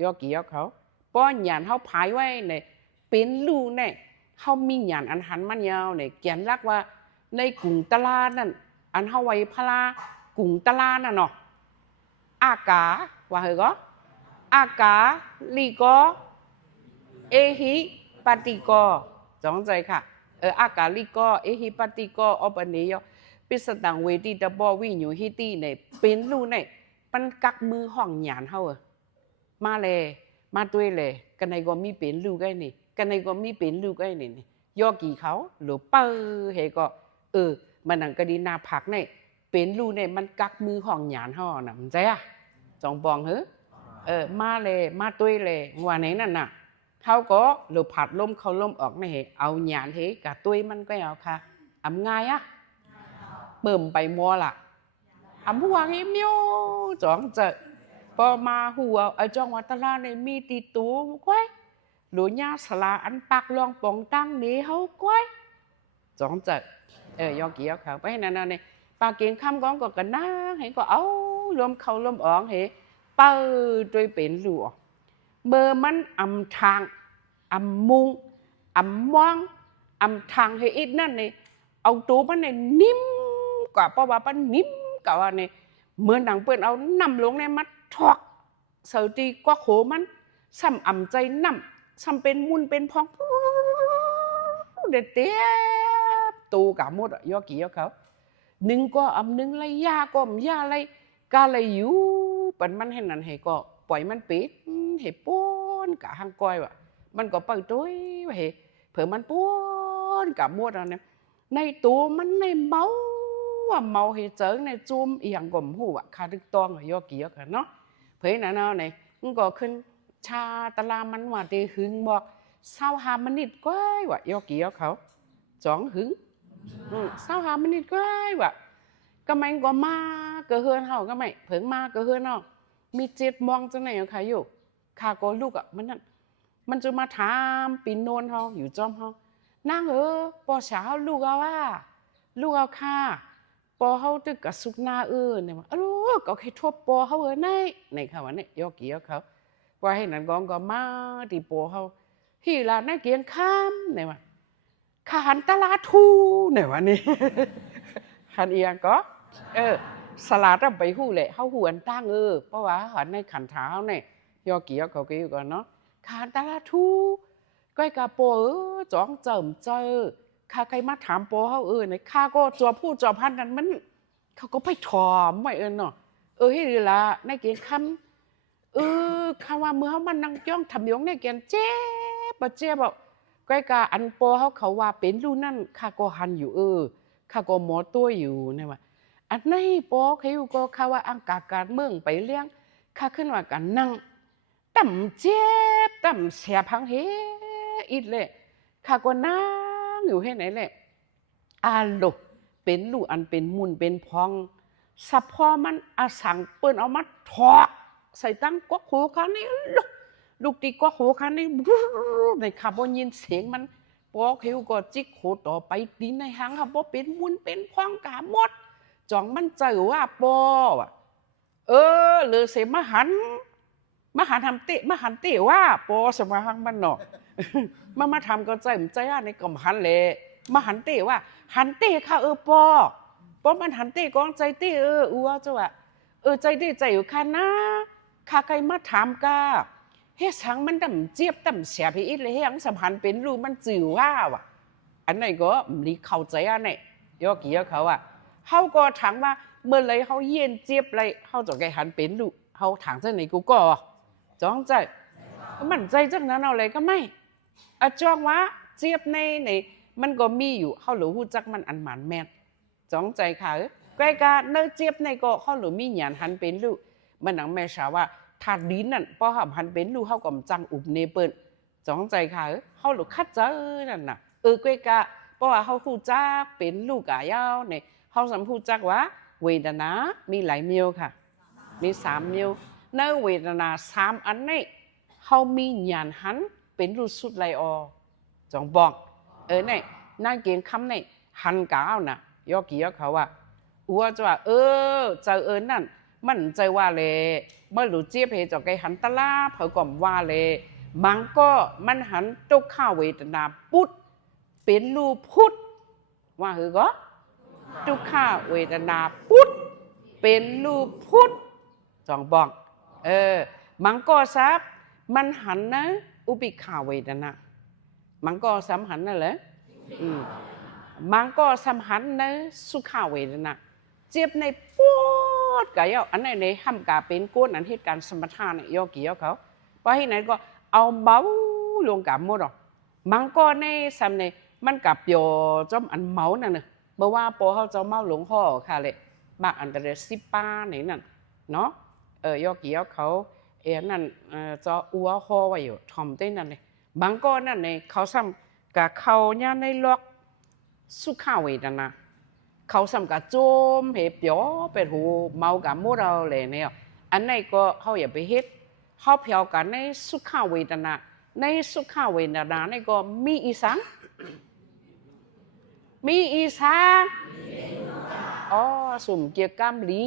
ยอกี่ยอเขาป้อนหยานเขาพายไว้เนี่ยเป็นลู่เนี่ยเขามีหยานอันหันมันยาวเนี่ยเขียนรักว่าในกลุ่มตลาดนั่นอันเขาไว้พลากลุ่มตลาดน่ะเนาะอากาว่าเหรออากาลีโกเอหิปฏิโกจงใจค่ะอากาลีโกเอหิปฏิโกอปนิยปิสตังเวทีตะบอวิญญูฮิตีเนี่ยเป็นลู่เนี่ยมันกักมือห้องหยานเขามาเลยมาด้วยเลยกันในก็มีเป็นลูกไอ้นี่กันในก็มีเป็นลูกไอ้นี่ยอกี่เขาหรือเปิ้ลเฮก็มันนั่งก็ดีนาผักเนี่ยเป็นลูกเนี่ยมันกักมือห้องหยานห่อน่ะมันใจจองปองมาเลยมาด้วยเลยวันไหนนั่นน่ะเขาก็หรือผัดลมเขาลมออกในเอาหยานเฮกับตัวมันก็เอาค่ะง่ายเบิ่มไปมัวล่ะหัวเหี้ยมิวจองเจอพอมาหัวจ้องวัตลาในมีตีตูก้อยหลุญาสลาอันปักลองปองตั้งนี้เขาก้อยจองเจอยอกี่ยอเขาไปนั่นนี่ปากเกียงคำก้องก็กันน้าเห็นก็เอาลมเขาลมอ่องเห็นเปิดโดยเป็นหลวงเมื่อมันทางมุงมองทางให้อีกนั่นนี่เอาตัวมันเนี่ยนิ่มกว่าเพราะว่ามันนิ่มกว่าเนี่ยเมื่อหนังเปิดเอานำลงในมัดถอกเสือตีกว่าโขมันซ้ำใจน้ำซ้ำเป็นมุนเป็นพอง เด็ดเตี้ยตูกะหมดยอกี่ยอเขาหนึ่งก็อำหนึ่งไรยาก็มยาไรกาไรอยู่ปันมันให้นั่นให้ก็ปล่อยมันปิดให้ป้นกะหางก้อยวะมันก็เปิดตัวให้เผื่อมันป้นกะหมดเนี่ยในตัวมันในเมาว่าเมาให้เจอในจุ่มอีหยังก็มหูอ่ะคาดึกตองยอกี่ยอกันเนาะเผื่อนั่นเอาเนี่ยมันก็ขึ้นชาตะลามันว่าตีหึงบอกเศร้าหามันนิดก้อยวะยอกี่ยอเขาจ้องหึงเศร้าหามันนิดก้อยวะก็มันก็มาเกลือนเฮาก็ไม่เพิ่งมาเกลือนเนาะมี7 มองจังไหนใครอยู่ข้าก็ลูกอ่ะมันนั่นมันจะมาถามปีนโนนเฮาอยู่จอมเฮานางปอเช้าลูกเอาว่าลูกเอาค่ะปอเฮาตึกกับสุกนาเนี่ยว่าลูกก็แค่ทบปอเฮาในค่ะวันนี้ยอกี่ยอเขาว่าให้นั่นก็มาที่ปอเฮาที่ละนักเกียงข้ามเนี่ยว่าขาหันตลาดทูเนี่ยวันนี้หันเอียงก็สลัดไปหู้แหละเขาหูอันตั้งเพราะว่าหันในขันเท้าเนี่ยยอกี่ยอเขากี่ก่อนเนาะขาตลาดทูก้อยกาโปจ้องเจิมเจอข้าใครมาถามโปเขาเนี่ยข้าก็จัวผู้จัวพันนั้นมันเขาก็ไปถอมไม่เนาะให้ดีละในเกียงคำข้าว่าเมื่อเขามันนั่งจ้องทำยงในเกียงเจ็บเจ็บบอกก้อยกาอันโปเขาว่าเป็นรูนั่นข้าก็หันอยู่ข้าก็หมอตัวอยู่เนี่ยว่าอันนี้ปอเขาอยู่ก็ข้าว่าอังการเมืองไปเลี้ยงข้าขึ้นว่ากันนั่งต่ำเจ็บต่ำเสียพังเฮอีเลยข้าก็นั่งอยู่ให้ไหนแหละลูกเป็นลูกอันเป็นมุนเป็นพองสับพอมันอาสังเปิ้นเอามาถอดใส่ตั้งกวักหูข้านี่ลูกตีกวักหูข้านี่ในข้าบ่ยินเสียงมันปอเขาก็จิกโหต่อไปตีในหางข้าบ่เป็นมุนเป็นพองกะหมดจ่องมันเจอว่าปอว่ะเลยเสมาหันทำเตะมาหันเตะว่าปอสมาหังมันเนาะมาทำก็ใจในกล่อมหันเลยมาหันเตะว่าหันเตะค่ะปอมันหันเตะกองใจเตะอัวจ้ะว่าใจเตะใจอยู่ค่ะนะข้าใครมาถามกาเฮ็ดสังมันดำเจี๊ยบดำเสียไปอีกเลยเฮ็ดสัมพันธ์เป็นรูมันจือว่าว่ะอันไหนก็มีเข้าใจอันไหนยอกี่ยอเขาอ่ะเขาก็ถามว่าเมื่อไรเขาเย็นเจี๊ยบไรเขาจะแกหันเป็นรูเขาถามเจ้าไหนกูก็จ้องใจมันใจจังนั้นเอาอะไรก็ไม่จ้องว่าเจี๊ยบในมันก็มีอยู่เขาหรือหูจักมันอันหมันแม่จ้องใจค่ะใกล้กันเนื้อเจี๊ยบในก็เขาหรือมีหยานหันเป็นรูมันหนังแม่ชาว่าถ้าดินนั่นพอหันเป็นรูเขาก็จังอุบเนเปิลจ้องใจค่ะเขาหรือคัดเจอนั่นน่ะใกล้กันเพราะว่าเขาหูจักเป็นลูกกะยาวเนี่ยเขาสัมผัสจักว่าเวทนามีหลายเมียวค่ะมี3 เมียวในเวทนา3 อันนี้เขามีหยานหันเป็นรูสุดไลอจองบอกเนี่ยน่าเกียงคำเนี่ยหันกาวน่ะยอกี่ยอเขาว่าจะว่าเจอนั่นมันใจว่าเลยเมื่อหลุดเจี๊ยบเหตุจากไกหันตะลาเผากล่อมว่าเลยบางก็มันหันตุกข้าเวทนาปุ๊ดเป็นรูพุทธว่าคือก็ทุกข้าเวทนาพุทธเป็นรูพุทธจองบอกมังก็ซับมันหันนะอุปิขาเวทนามังก็ซ้ำหันนั่นแหละมังก็ซ้ำหันนะสุขาเวทนาเจ็บในปวดกายอันไหนในห้ามกาเป็นก้นอันเหตุการณ์สมถะเนี่ยยอกี่ยอเขาเพราะที่ไหนก็เอาเบาลงกับหมดหรอกมังก็ในซ้ำในมันกับโยจอมอันเมานั่นน่ะเมื่อว่าพอเขาจะเมาหลวงพ่อค่ะเลยบางอันแต่10 ป้าไหนนั่นเนาะยอกี่ยอเขานั่นจะอัวคอไว้อยู่ทอมเต้นนั่นเลยบางก็นั่นในเขาซ้ำกับเขาเนี่ยในล็อกสุขาเวทนาเขาซ้ำกับโจมเหบย่อเป็นหูเมากับมูเราเลยเนี่ยอันไหนก็เขาอย่าไปเฮ็ดเขาเพียวกันในสุขาเวทนาในสุขาเวทนาในก็มีอีสังสุ่มเกี่ยวกับลี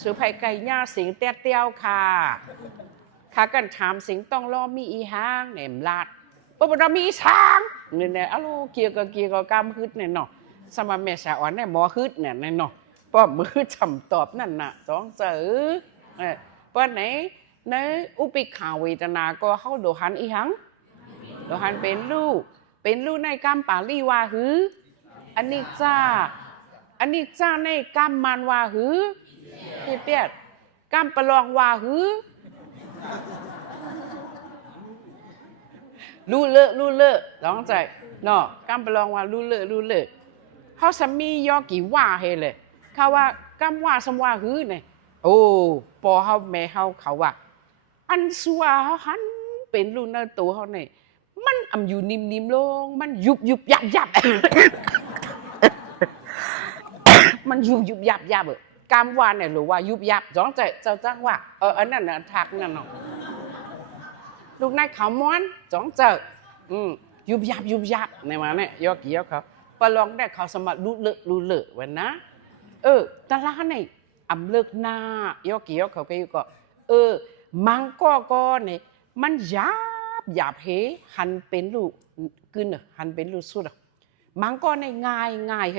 สุภัยไก่ย่าสิงเตี้ยวค่ะกันถามสิงต้องรอมีอีหางเนี่ยลาดปะเรามีอีช้างเนี่ยเกี่ยวกับกรรมฮึดเนี่ยเนาะสมัยแม่สาวเนี่ยหมอฮึดเนี่ยเนาะป้อมมือจำตอบนั่นน่ะจ้องเจอป้อนไหนในอุปิขาเวทนาก็เข้าโดหันอีหังโดหันเป็นลูก เป็นลูกในกรรมปาลีว่าหืออันนี้จ้าในกรรมมันว่าหือเปียดกรรมประลองว่าหือรู้เลอะร้องใจเนาะกรรมประลองว่ารู้เลอะเขาสามียอกี่ว่าเฮเลยเขาว่ากรรมว่าสมว่าหือเนี่ยโอ้พอเขาแม่เขาว่าอันสัวเขาหันเป็นลูกในตัวเขาเนี่ยมันอำอยู่นิ่มๆลงมันยุบยับมันยุบยับกามวานเนี่ยหรือว่ายุบยับจ้องใจเจ้าจ้างว่าอันนั้นน่ะทักนั่นเนาะลูกนายขาวม้วนจ้องเจอยุบยับในมาเนี่ยยอกี่ยอเขาประลองได้เขาสมัครรู้เลอะวันนะตลาดเนี่ยอำเลิกหน้ายอกี่ยอเขาก็อยู่ก็มังก็เนี่ยมันยับเฮหันเป็นลูกกึนหันเป็นลูกสุดมังก็ในง่ายเฮ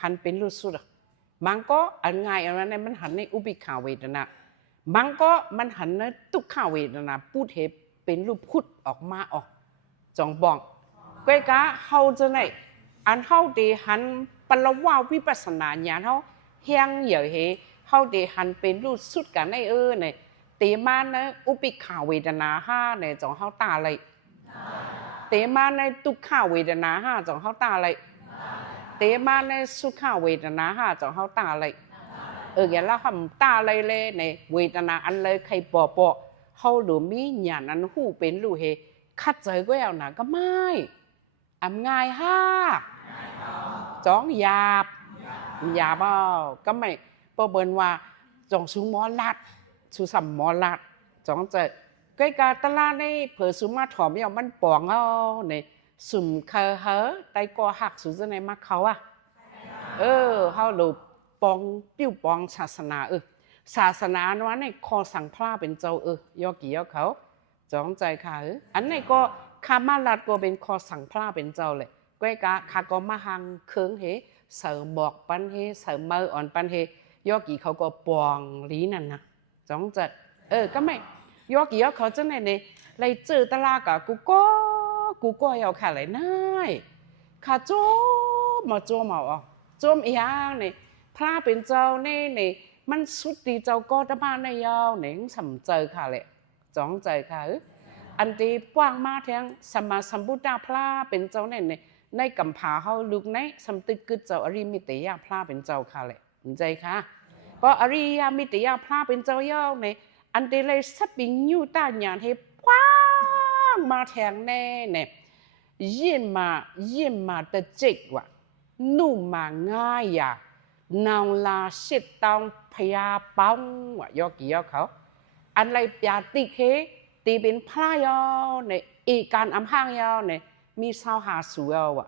หันเป็นลูกสุดมังก็อันง่ายอันนั้นมันหันในอุปิขาเวทนามังก็มันหันในทุกขาเวทนาพูดเหตุเป็นรูปพุทธออกมาออกจองบองก้อยกะเฮาจะไหนอันเฮาเดหันปรว่าวิปัสสนาญาณเฮาเฮียงเหยเหเฮาเดหันเป็นรูปสุดกันในเนี่ยเตมาในอุปิขาเวทนาห้าเนี่ยจองเฮาตาเลยเตมาในทุกขาเวทนาห้าจองเฮาตาเลยเตมาในสุขาเวทนาห้าจองเฮาตาเลยอย่างละคำตาเลยในเวทนาอันเลยใครปอเฮาหรือมีญาณอันหูเป็นรู้เฮคัดใจก็เอาหนาก็ไม่ง่ายห้าจ้องหยาบก็ไม่เปิ้นว่าจองสูงหมอลัดสุสัมหมอลัดจ้องใจก้อยกาตลาในเผื่อสุมาถอมอย่างมันปองเอาในสุ่มเคอเฮไตกอหักสุดในมักเขาเฮาหลุปองปิ้วปองศาสนาศาสนานั้นในคอสังพลาเป็นเจ้ายอกี่ยอเขาจ้องใจค่ะอันไหนก็คามาลัดก็เป็นคอสังพลาเป็นเจ้าเลยก้อยกาคาก็มาหังเคืองเฮเสริมบอกปันเฮเสริมเมื่ออ่อนปันเฮยอกี่เขาก็ปองลีนั่นนะจ้องใจก็ไม่ยอกี่ยอเขาจะไหนในไรเจอตลาดกับกูก็เอาขาอะไรน่ายขาโจมาโจมอีหยังเนี่ยพระเป็นเจ้าเนี่ยมันสุดดีเจ้าก็จะมาในยาวเนี่ยสำเจอค่ะเลยจ้องใจค่ะอันที่ป้างมาแทงสมมาสัมพุทธาพระเป็นเจ้าเนี่ยในกำผาเขาลุกในสำตึกกึศเจ้าอริมิตยาพระเป็นเจ้าค่ะเลยใจค่ะเพราะอริยมิตยาพระเป็นเจ้ายาวเนี่ยอันที่เลยสับปิงยูตาญาณให้ป้างมาแทงแน่เนี่ยยิ่งมาแต่เจ็กว่ะนุ่มมาง่ายอย่านาวลาชิดตองพยาป้องว่ะยอกี่ยอเขาอันไรปยาติเคตีเป็นพระยอเนี่ยอีการอำห้างยอเนี่ยมีสาวหาสุยอว่ะ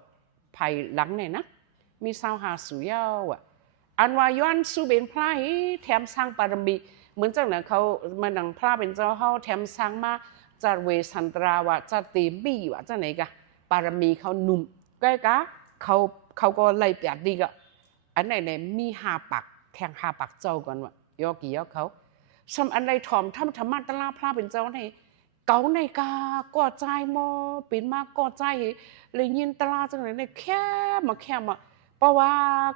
ภายหลังเนี่ยนะมีสาวหาสุยอว่ะอันว่าย้อนสู้เป็นพระแถมสร้างบารมีเหมือนจังเนี่ยเขามาดังพระเป็นเจ้าเขาแถมสร้างมาจัดเวสันตราว่ะจัดตีบี้ว่ะจังไหนกะบารมีเขาหนุ่มก็กะเขาก็ไล่เปียดดีกะอันไหนเนี่ยมี5 ปักแทง5 ปักเจ้าก่อนว่ะยอกี่ยอเขาสำอันไรถอมธรรมะตลาพระเป็นเจ้าในเก่าในกาก่อใจมอปินมาก่อใจเลยยินตลาจังไหนในแค่มาเพราะว่า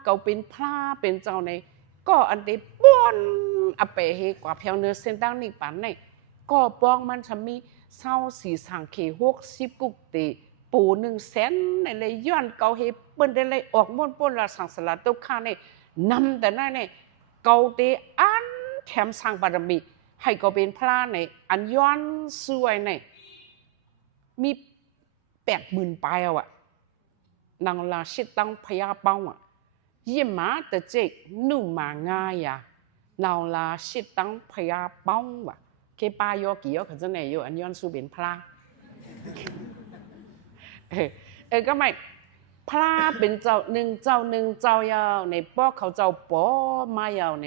เก่าเป็นพระเป็นเจ้าในก็อันเดป้อนอเปเฮกว่าแผวเนื้อเส้นตั้งนี่ปันในก็ปองมันจะมีเศร้าสีสังเข60 กุกตีปู100,000ในเลยย้อนเก่าเฮเปิ้นได้เลยออกม้วนป้นละสังสารตุกข้าในนำแต่นั่นเนี่ยเก่าเตอันแถมสร้างบารมีให้ก็เป็นพระในอันย้อนสวยในมี80,000 ปลายอ่ะนางลาชิดตั้งพยาป้องอ่ะยิ่งมาแต่เจ๊กนุ่มมาง่ายอ่ะนางลาชิดตั้งพยาป้องว่ะเคปายอกี่ยอเขาจะไหนอยู่อันย้อนสู้เป็นพระก็ไม่พระเป็นเจ้าหนึ่งเจ้ายาวในป้อเขาเจ้าป้อมายาวใน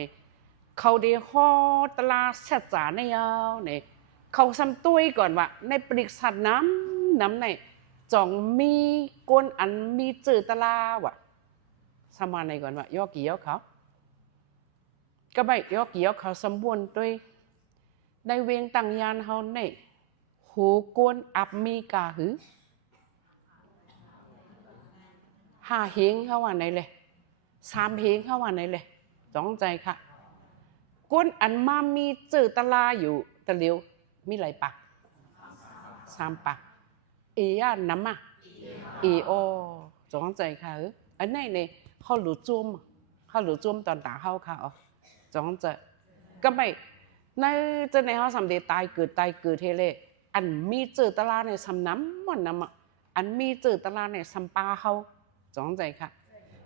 เขาได้ฮอตลาเสจาในยาวในเขาซ้ำตุ้ยก่อนว่าในปริศาสน้ำในจ่องมีก้นอันมีจืดตลาว่ะสมาในก่อนว่ายอกี่ยอเขาก็ไม่ยอกี่ยอเขาสมบูรณ์ด้วยในเวียงตังยานเขาในหูก้นอับมีกาหือ 5 เฮงเข้าว่าไหนเลย3 เฮงเข้าว่าไหนเลยสองใจค่ะก้นอันมามีเจอตะลาอยู่ตะเลียวมีหลายปาก3 ปากน้ำอ่ะโอสองใจค่ะอันไหนเนี่ยเขาหลุดจุ่มตอนตาเข้าค่ะสองใจก็ไม่ในจะในเขาสำเร็จตายเกิดเทเลอันมีเจอตะลาในสำน้ำวันน้ำอ่ะอันมีเจอตะลาในสำปาเขาสองใจค่ะ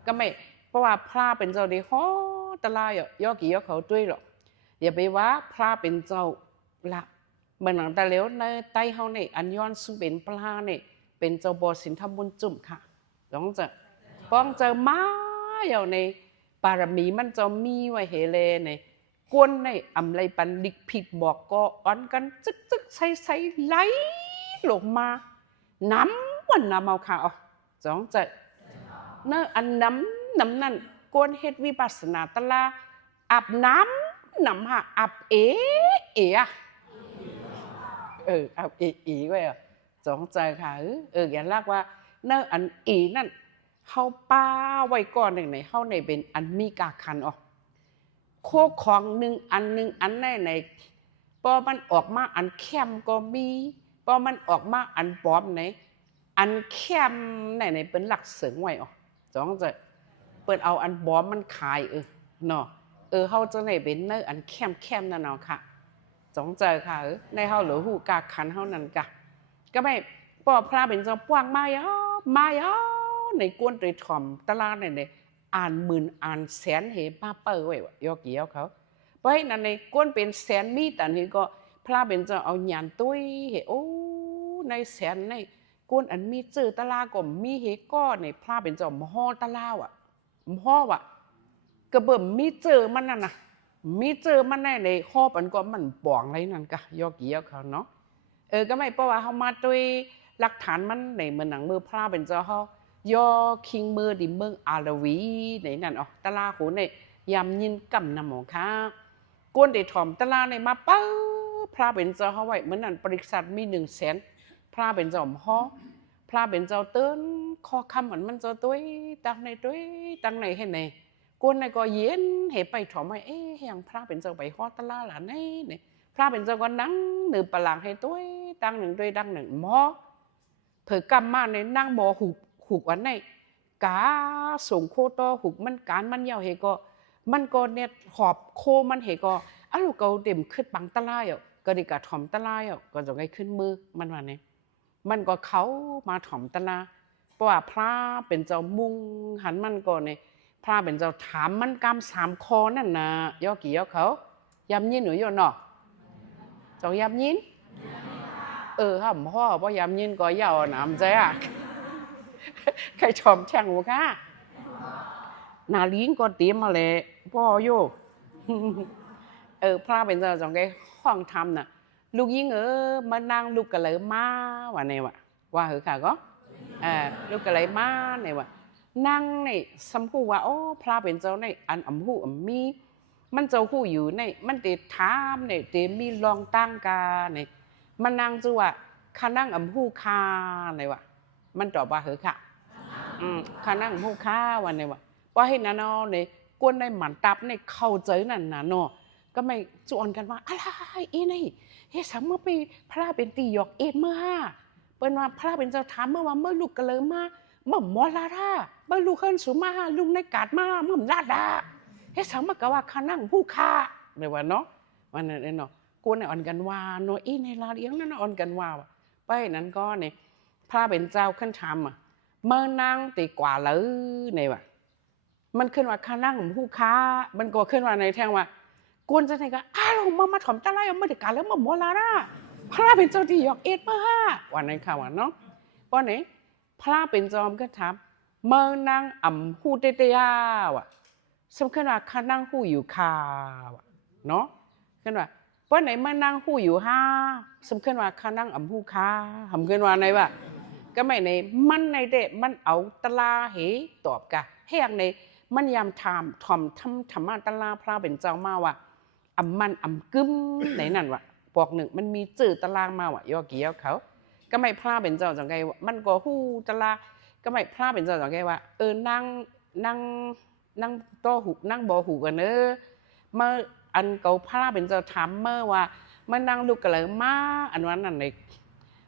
ก็ไม่เพราะว่าพระเป็นเจ้าดีฮอตะลายย่อกี่ย่อเขาด้วยหรอกอย่าไปว่าพระเป็นเจ้าละเหมือนหนังตะเลี้ยวในใต้เขาเนี่ยอันย้อนซึ่งเป็นพระเนี่ยเป็นเจ้าบอสินทบุญจุ่มค่ะสองใจป้องเจอมาอยู่ในปารมีมันจะมีไว้เฮเลในกวนในอำไรปันดิกผิดบอกก็อ่อนกันจึกใส่ไหลลงมาน้ำวันน้ำเอาค่ะสองใจเนื้ออันน้ำนั่นกวนเฮ็ดวิปัสสนาตะลาอาบน้ำค่ะอาบอะอาบไว้สองใจค่ะอย่าลากว่าเนื้ออันนั่นเขาป้าไว้ก่อนหนึ่งไหนเขาในเป็นอันมีกาคันโคของหนึ่งอันในพอมันออกมาอันเข้มก็มีพอมันออกมาอันปลอมไหนอันเข้มในเป็นหลักเสริงไว้สองจะเปิดเอาอันปลอมมันขายเนาะเขาจะในเป็นเนื้ออันเข้มนั่นเนาะค่ะสองใจค่ะในเขาหรือหูกาคันเขานั่นกะก็ไม่พอพระเป็นเจ้าป้วงมาในกวนโดยถ่อมตลาดในอ่านหมื่นอ่านแสนเหป้าเปิ้ลไว้ยอกี่เขาเพราะฉะนั้นในกวนเป็นแสนมีแต่นี่ก็พระเป็นเจ้าเอาหยานตุ้ยเหในแสนในกวนอันมีเจอตลาดก็มีเหก็ในพระเป็นเจ้ามห่อตลาดห่อกระเบิ่มมีเจอมันนั่นนะมีเจอมันในห่อปันก็มันป่องไรนั่นกะยอกี่เขาเนาะก็ไม่เพราะว่าเขามาด้วยหลักฐานมันในเหมือนหนังมือพระเป็นเจ้าเขายอคิงมือดิเมืองอาลาวีในนั่นตลาหูในยำยินกำนำหมอค่ะกวนเดถอมตลาในมาป้าพระเป็นเจ้าเขาไว้เหมือนนั่นบริษัทมี100,000พระเป็นเจ้าหม้อพระเป็นเจ้าเติ้นคอคำเหมือนมันเจ้าตุ้ยตั้งในให้ไหนกวนในก็เย็นเหไปถอมไว้ยังพระเป็นเจ้าไปฮอตลาหล่ะเนี่ยพระเป็นเจ้าก็นั่งหนึ่งปลังให้ตุ้ยตั้งหนึ่งด้วยดังหนึ่งหม้อเผื่อกำมาในนั่งบ่อหุกอันไหนกาส่งโคโตหุกมันการมันยาวเหก็มันก็เนี่ยหอบโคมันเหก็ลูกเกาเต็มขึ้นปังตะลายก็ดีกะถ่อมตะลายก็จะไงขึ้นมือมันว่าเนี่ยมันก็เขามาถ่อมตะลาเพราะว่าพระเป็นเจ้ามุงหันมันก็เนี่ยพระเป็นเจ้าถามมันกำ3 คอนั่นนะย่อกี่ย่อเขายำยินหนูย่อเนาะจองยำยินห้ามพ่อเพราะยำยินก็ยาวหนามใจใครชมแช่งหัวค่ะนาลีนก็เตรียมมาเลยพ่อโยพระเป็นเจ้าจังไงห้องทำน่ะลูกยิงมานั่งลูกกะเลยมาว่าเนี่ยวะว่าเหรอค่ะก็ลูกกะเลยมาเนี่ยวะนั่งในสัมผัสว่าพระเป็นเจ้าในอันหูมีมันเจ้าหูอยู่ในมันเตะถามเนี่ยเตะมีลองตั้งกาเนี่ยมันนั่งจังว่าข้านั่งหูคาเนี่ยวะมันตอบว่าเหรอค่ะข้านั่งหูคาวันเนี่ยวะเพราะให้นานาเนี่ยกวนในหมันตับในเข้าใจนั่นนะเนาะก็ไม่จวนกันว่าอะไรนี่สามเมื่อปีพระเป็นตีหยอกเมื่อเป็นว่าพระเป็นเจ้าถามเมื่อว่าเมื่อลูกกะเลยมาเมื่อมอลาดาเมื่อลูกเฮิรนสูมาลุงในกาดมาเมื่อลาดาสามเมื่อกว่าข้านั่งผู้คาเลยว่าเนาะวันนั้นเนาะกวนในอ่อนกันว่าเนาะในลาเลี้ยงนั่นอ่อนกันว่าไปนั้นก็เนี่ยพระเป็นเจ้าขึ้นทำเมื่อนั่งตีกว่าเลยเนี่ยว่ะมันขึ้นว่าข้านั่งผู้ค้ามันก็ขึ้นว่าในแท่งว่ากวนจะไหนก็มาถ่อมตะไลมาถึงการแล้วมาโมลาร่าพระเป็นเจ้าที่หยอกเมื่อวันนั้นค่ะวันเนาะป้อนไหนพระเป็นจอมก็ถามเมื่อนั่งหูเตยว่ะสำคัญว่าข้านั่งหูอยู่คาว่ะเนาะขึ้นว่าป้อนไหนเมื่อนั่งหูอยู่สำคัญว่าข้านั่งหูคาทำขึ้นว่าไหนว่ะก็ไม่ในมันในเด็มันเอาตะลาตอบกะให้อย่างในมันยามถามถ่อมธรรมะตะลาพระเป็นเจ้ามาว่ะมันกึ้มไหนนั่นวะปอกหนึ่งมันมีจืดตะลางมาว่ะยอกี่ยอเขาก็ไม่พระเป็นเจ้าจังไงมันก็หู้ตะลา ก็ไม่พลาดเป็นเจ้าแกว่านั่งโตหูนั่งบ่หูกันเนอะเมื่ออันเก่าพลาดเป็นเจ้าถามเมื่อว่าเมื่อนั่งลูกกระเลยมาอันวันนั้นเลย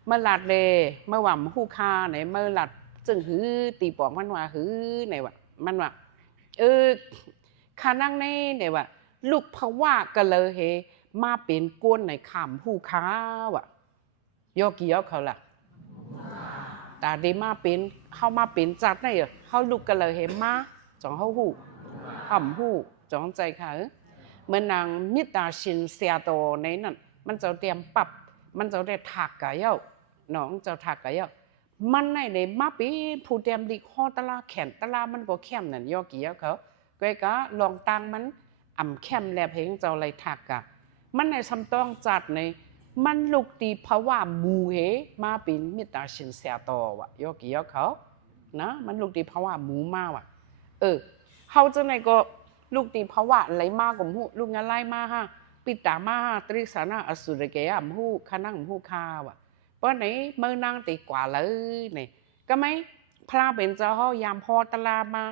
เมื่อหลัดเลยเมื่อว่าหูคาไหนเมื่อหลัดจึงหือตีปอกมันว่าหือไหนวะมันว่าคานั่งในไหนวะลูกเพราะว่าก็เลยเฮมาเป็นก้นในขำหูค้าวะยอกี่ยอเขาล่ะแต่ดีมาเป็นเข้ามาเป็นจัดได้เหรอเขาลูกก็เลยเฮมาจองเขาหูขำหูจองใจค่ะเมื่อนางมิตาชินเสียโตในนั้นมันจะเตรียมปรับมันจะได้ถักกะเย้าน้องจะถักกะเย้ามันในในมาปีผู้เตรียมดีข้อตลาแขนตลามันก็เข้มนั่นยอกี่ยอเขาก็ลองตังมันอ่ำเข้มแลเพลงเจ้าไรถักกะมันในสำต้องจัดในมันลูกตีเพราะว่ามูเหมาเป็นมิตาชินเสียโตวะยอกี่ยอเขานะมันลูกตีเพราะว่ามูมาวะเขาจะไหนก็ลูกตีเพราะว่าไหลมากกว่ามูลูกงานไล่มาฮะปิดตามาตริสานาอสุรเกยอ่ำหูขานั่งหูคาวะเพราะไหนเมื่อนั่งตีกว่าเลยเนี่ยก็ไม่พระเป็นเจ้าเขายามพอตลามา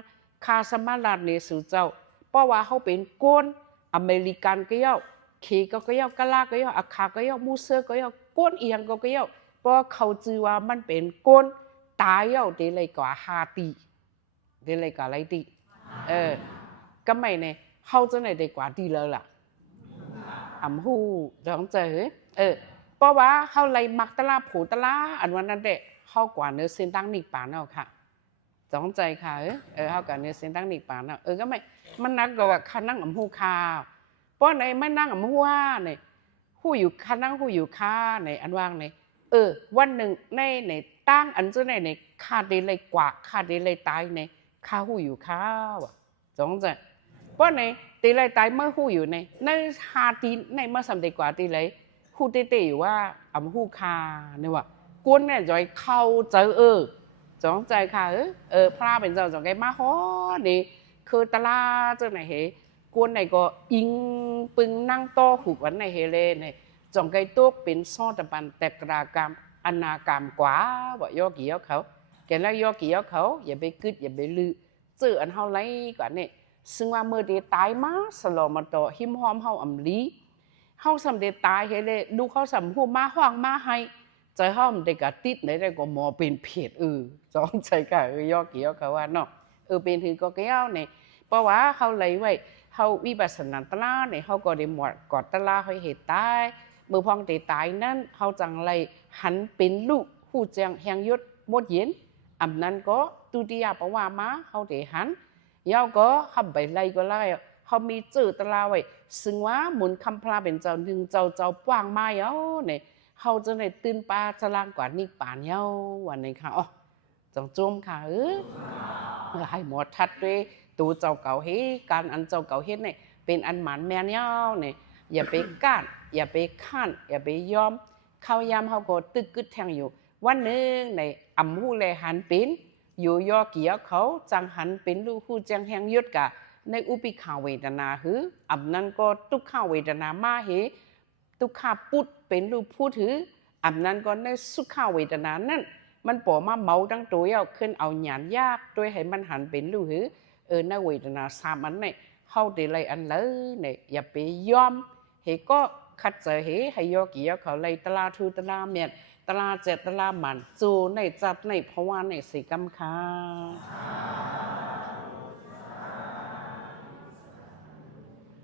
คาสมาลาเนสุเจ้าเพราะว่าเขาเป็นก้นอเมริกันก็ย่อขีก็ย่อกะลาก็ย่ออาคาก็ย่อมูเซอร์ก็ย่อก้นเอียงก็ย่อเพราะเขาจือว่ามันเป็นก้นตายย่อเดเลยกว่าฮาตีเดเลยกว่าไรตีก็ไม่เนี่ยเขาจะไหนดีกว่าดีเลยล่ะอ่ำหูร้องเจอเพราะว่าเขาไล่มักตลาผูตลาอันวันนั้นเด็กเขากว่าเนื้อเส้นตั้งนิป่านเอาค่ะร้องใจค่ะเขากว่าเนื้อเส้นตั้งนิป่านเอาก็ไม่มันนักกว่าคันนั่งอ่ำหูคาเพราะไหนไม่นั่งอ่ำหูว่าเนี่ยหูอยู่คันนั่งหูอยู่คาในอันว่างในวันหนึ่งในตั้งอันเจ้าในคาดีเลยกว่าคาดีเลยตายในคาหูอยู่คาว่ะร้องใจเพราะไหนตีเลยตายเมื่อหูอยู่ในฮาตีในเมื่อสำเร็จกว่าตีเลยหูเตอยู่ว่าอ่ำหูคาเนี่ยว่ะก้นเนี่ยจอยเข้าเจอจ้องใจค่ะพระเป็นเจ้าจองไงมาฮอนี่คือตลาเจ้าไหนเหก้นไหนก็อิงปึงนั่งโตหูวันไหนเฮเลเนี่ยจองไงตัวเป็นซ้อตะบันแต่กรากรรมอนากรรมกว่าว่ายอกี่ยอเขาแกแล้วยอกี่ยอเขาอย่าไปกึดอย่าไปลือเจออันเฮาไล่ก่อนเนี่ยซึ่งว่าเมื่อเดตายมาสลอมาต่อหิมหอมเฮาอำลีเฮาสำเดตายเฮเลยดูเขาสำหัวมาห้องมาให้ใจเฮามันได้กะติดไหนได้ก็หมอเป็นเพศสองใจกะยอกี่ยอเขาว่าเนาะเป็นถือก็เกี้ยวเนี่ยเพราะว่าเขาไล่ไว้เขาวิปัสสนาตลาเนี่ยเขาก็ได้หมดกอดตลาเขาเหตุตายเมื่อพองได้ตายนั้นเขาจังไล่หันเป็นลูกผู้เจียงแหงยศหมดเย็นอำนั้นก็ตุติยาปะว่ามาเขาได้หันยาวก็คำใบไล่ก็ไล่เขามีจืดตลาไว้ซึ่งว่าหมุนคำพลาเป็นเจ้าหนึ่งเจ้าป้างมาเนี่ยเขาจะในตื่นปลาจะล่างกว่านิป่านวันนี้ค่ะจังจุ่มค่ะให้หมดทัดด้วยตัวเจ้าเก่าเฮการอันเจ้าเก่าเฮ็ดเนี่ยเป็นอันหมันแม่เนาเนี่ยอย่าไปก้านอย่าไปข้านอย่าไปยอมเข้ายามเขาก็ตึกกึดแทงอยู่วันหนึ่งในอ่ำหูแลหันเป็นอยู่ยอเกียเขาจังหันเป็นลูกผู้จังแหงยศกะในอุปิขาเวทนาหืออ่ำนั้นก็ทุกข้าเวทนามาเหทุกข้าปุดเป็นลูกผู้ถืออ่ำนั้นก็ในสุขข้าเวทนานั่นมันปอมาเมาดังตัวขึ้นเอาหยานยากด้วยให้มันหันเป็นลูกหือในเวทนาสามอันเนี่ยเข้าตีเลยอันเลยเนี่ยอย่าไปยอมเหก็ขัดใจให้ยอกี่ยอเขาเลยตลาทูตลาเมียนตลาเจ็ดตลาหมันจูในจัดในเพราะว่าในสีกำคา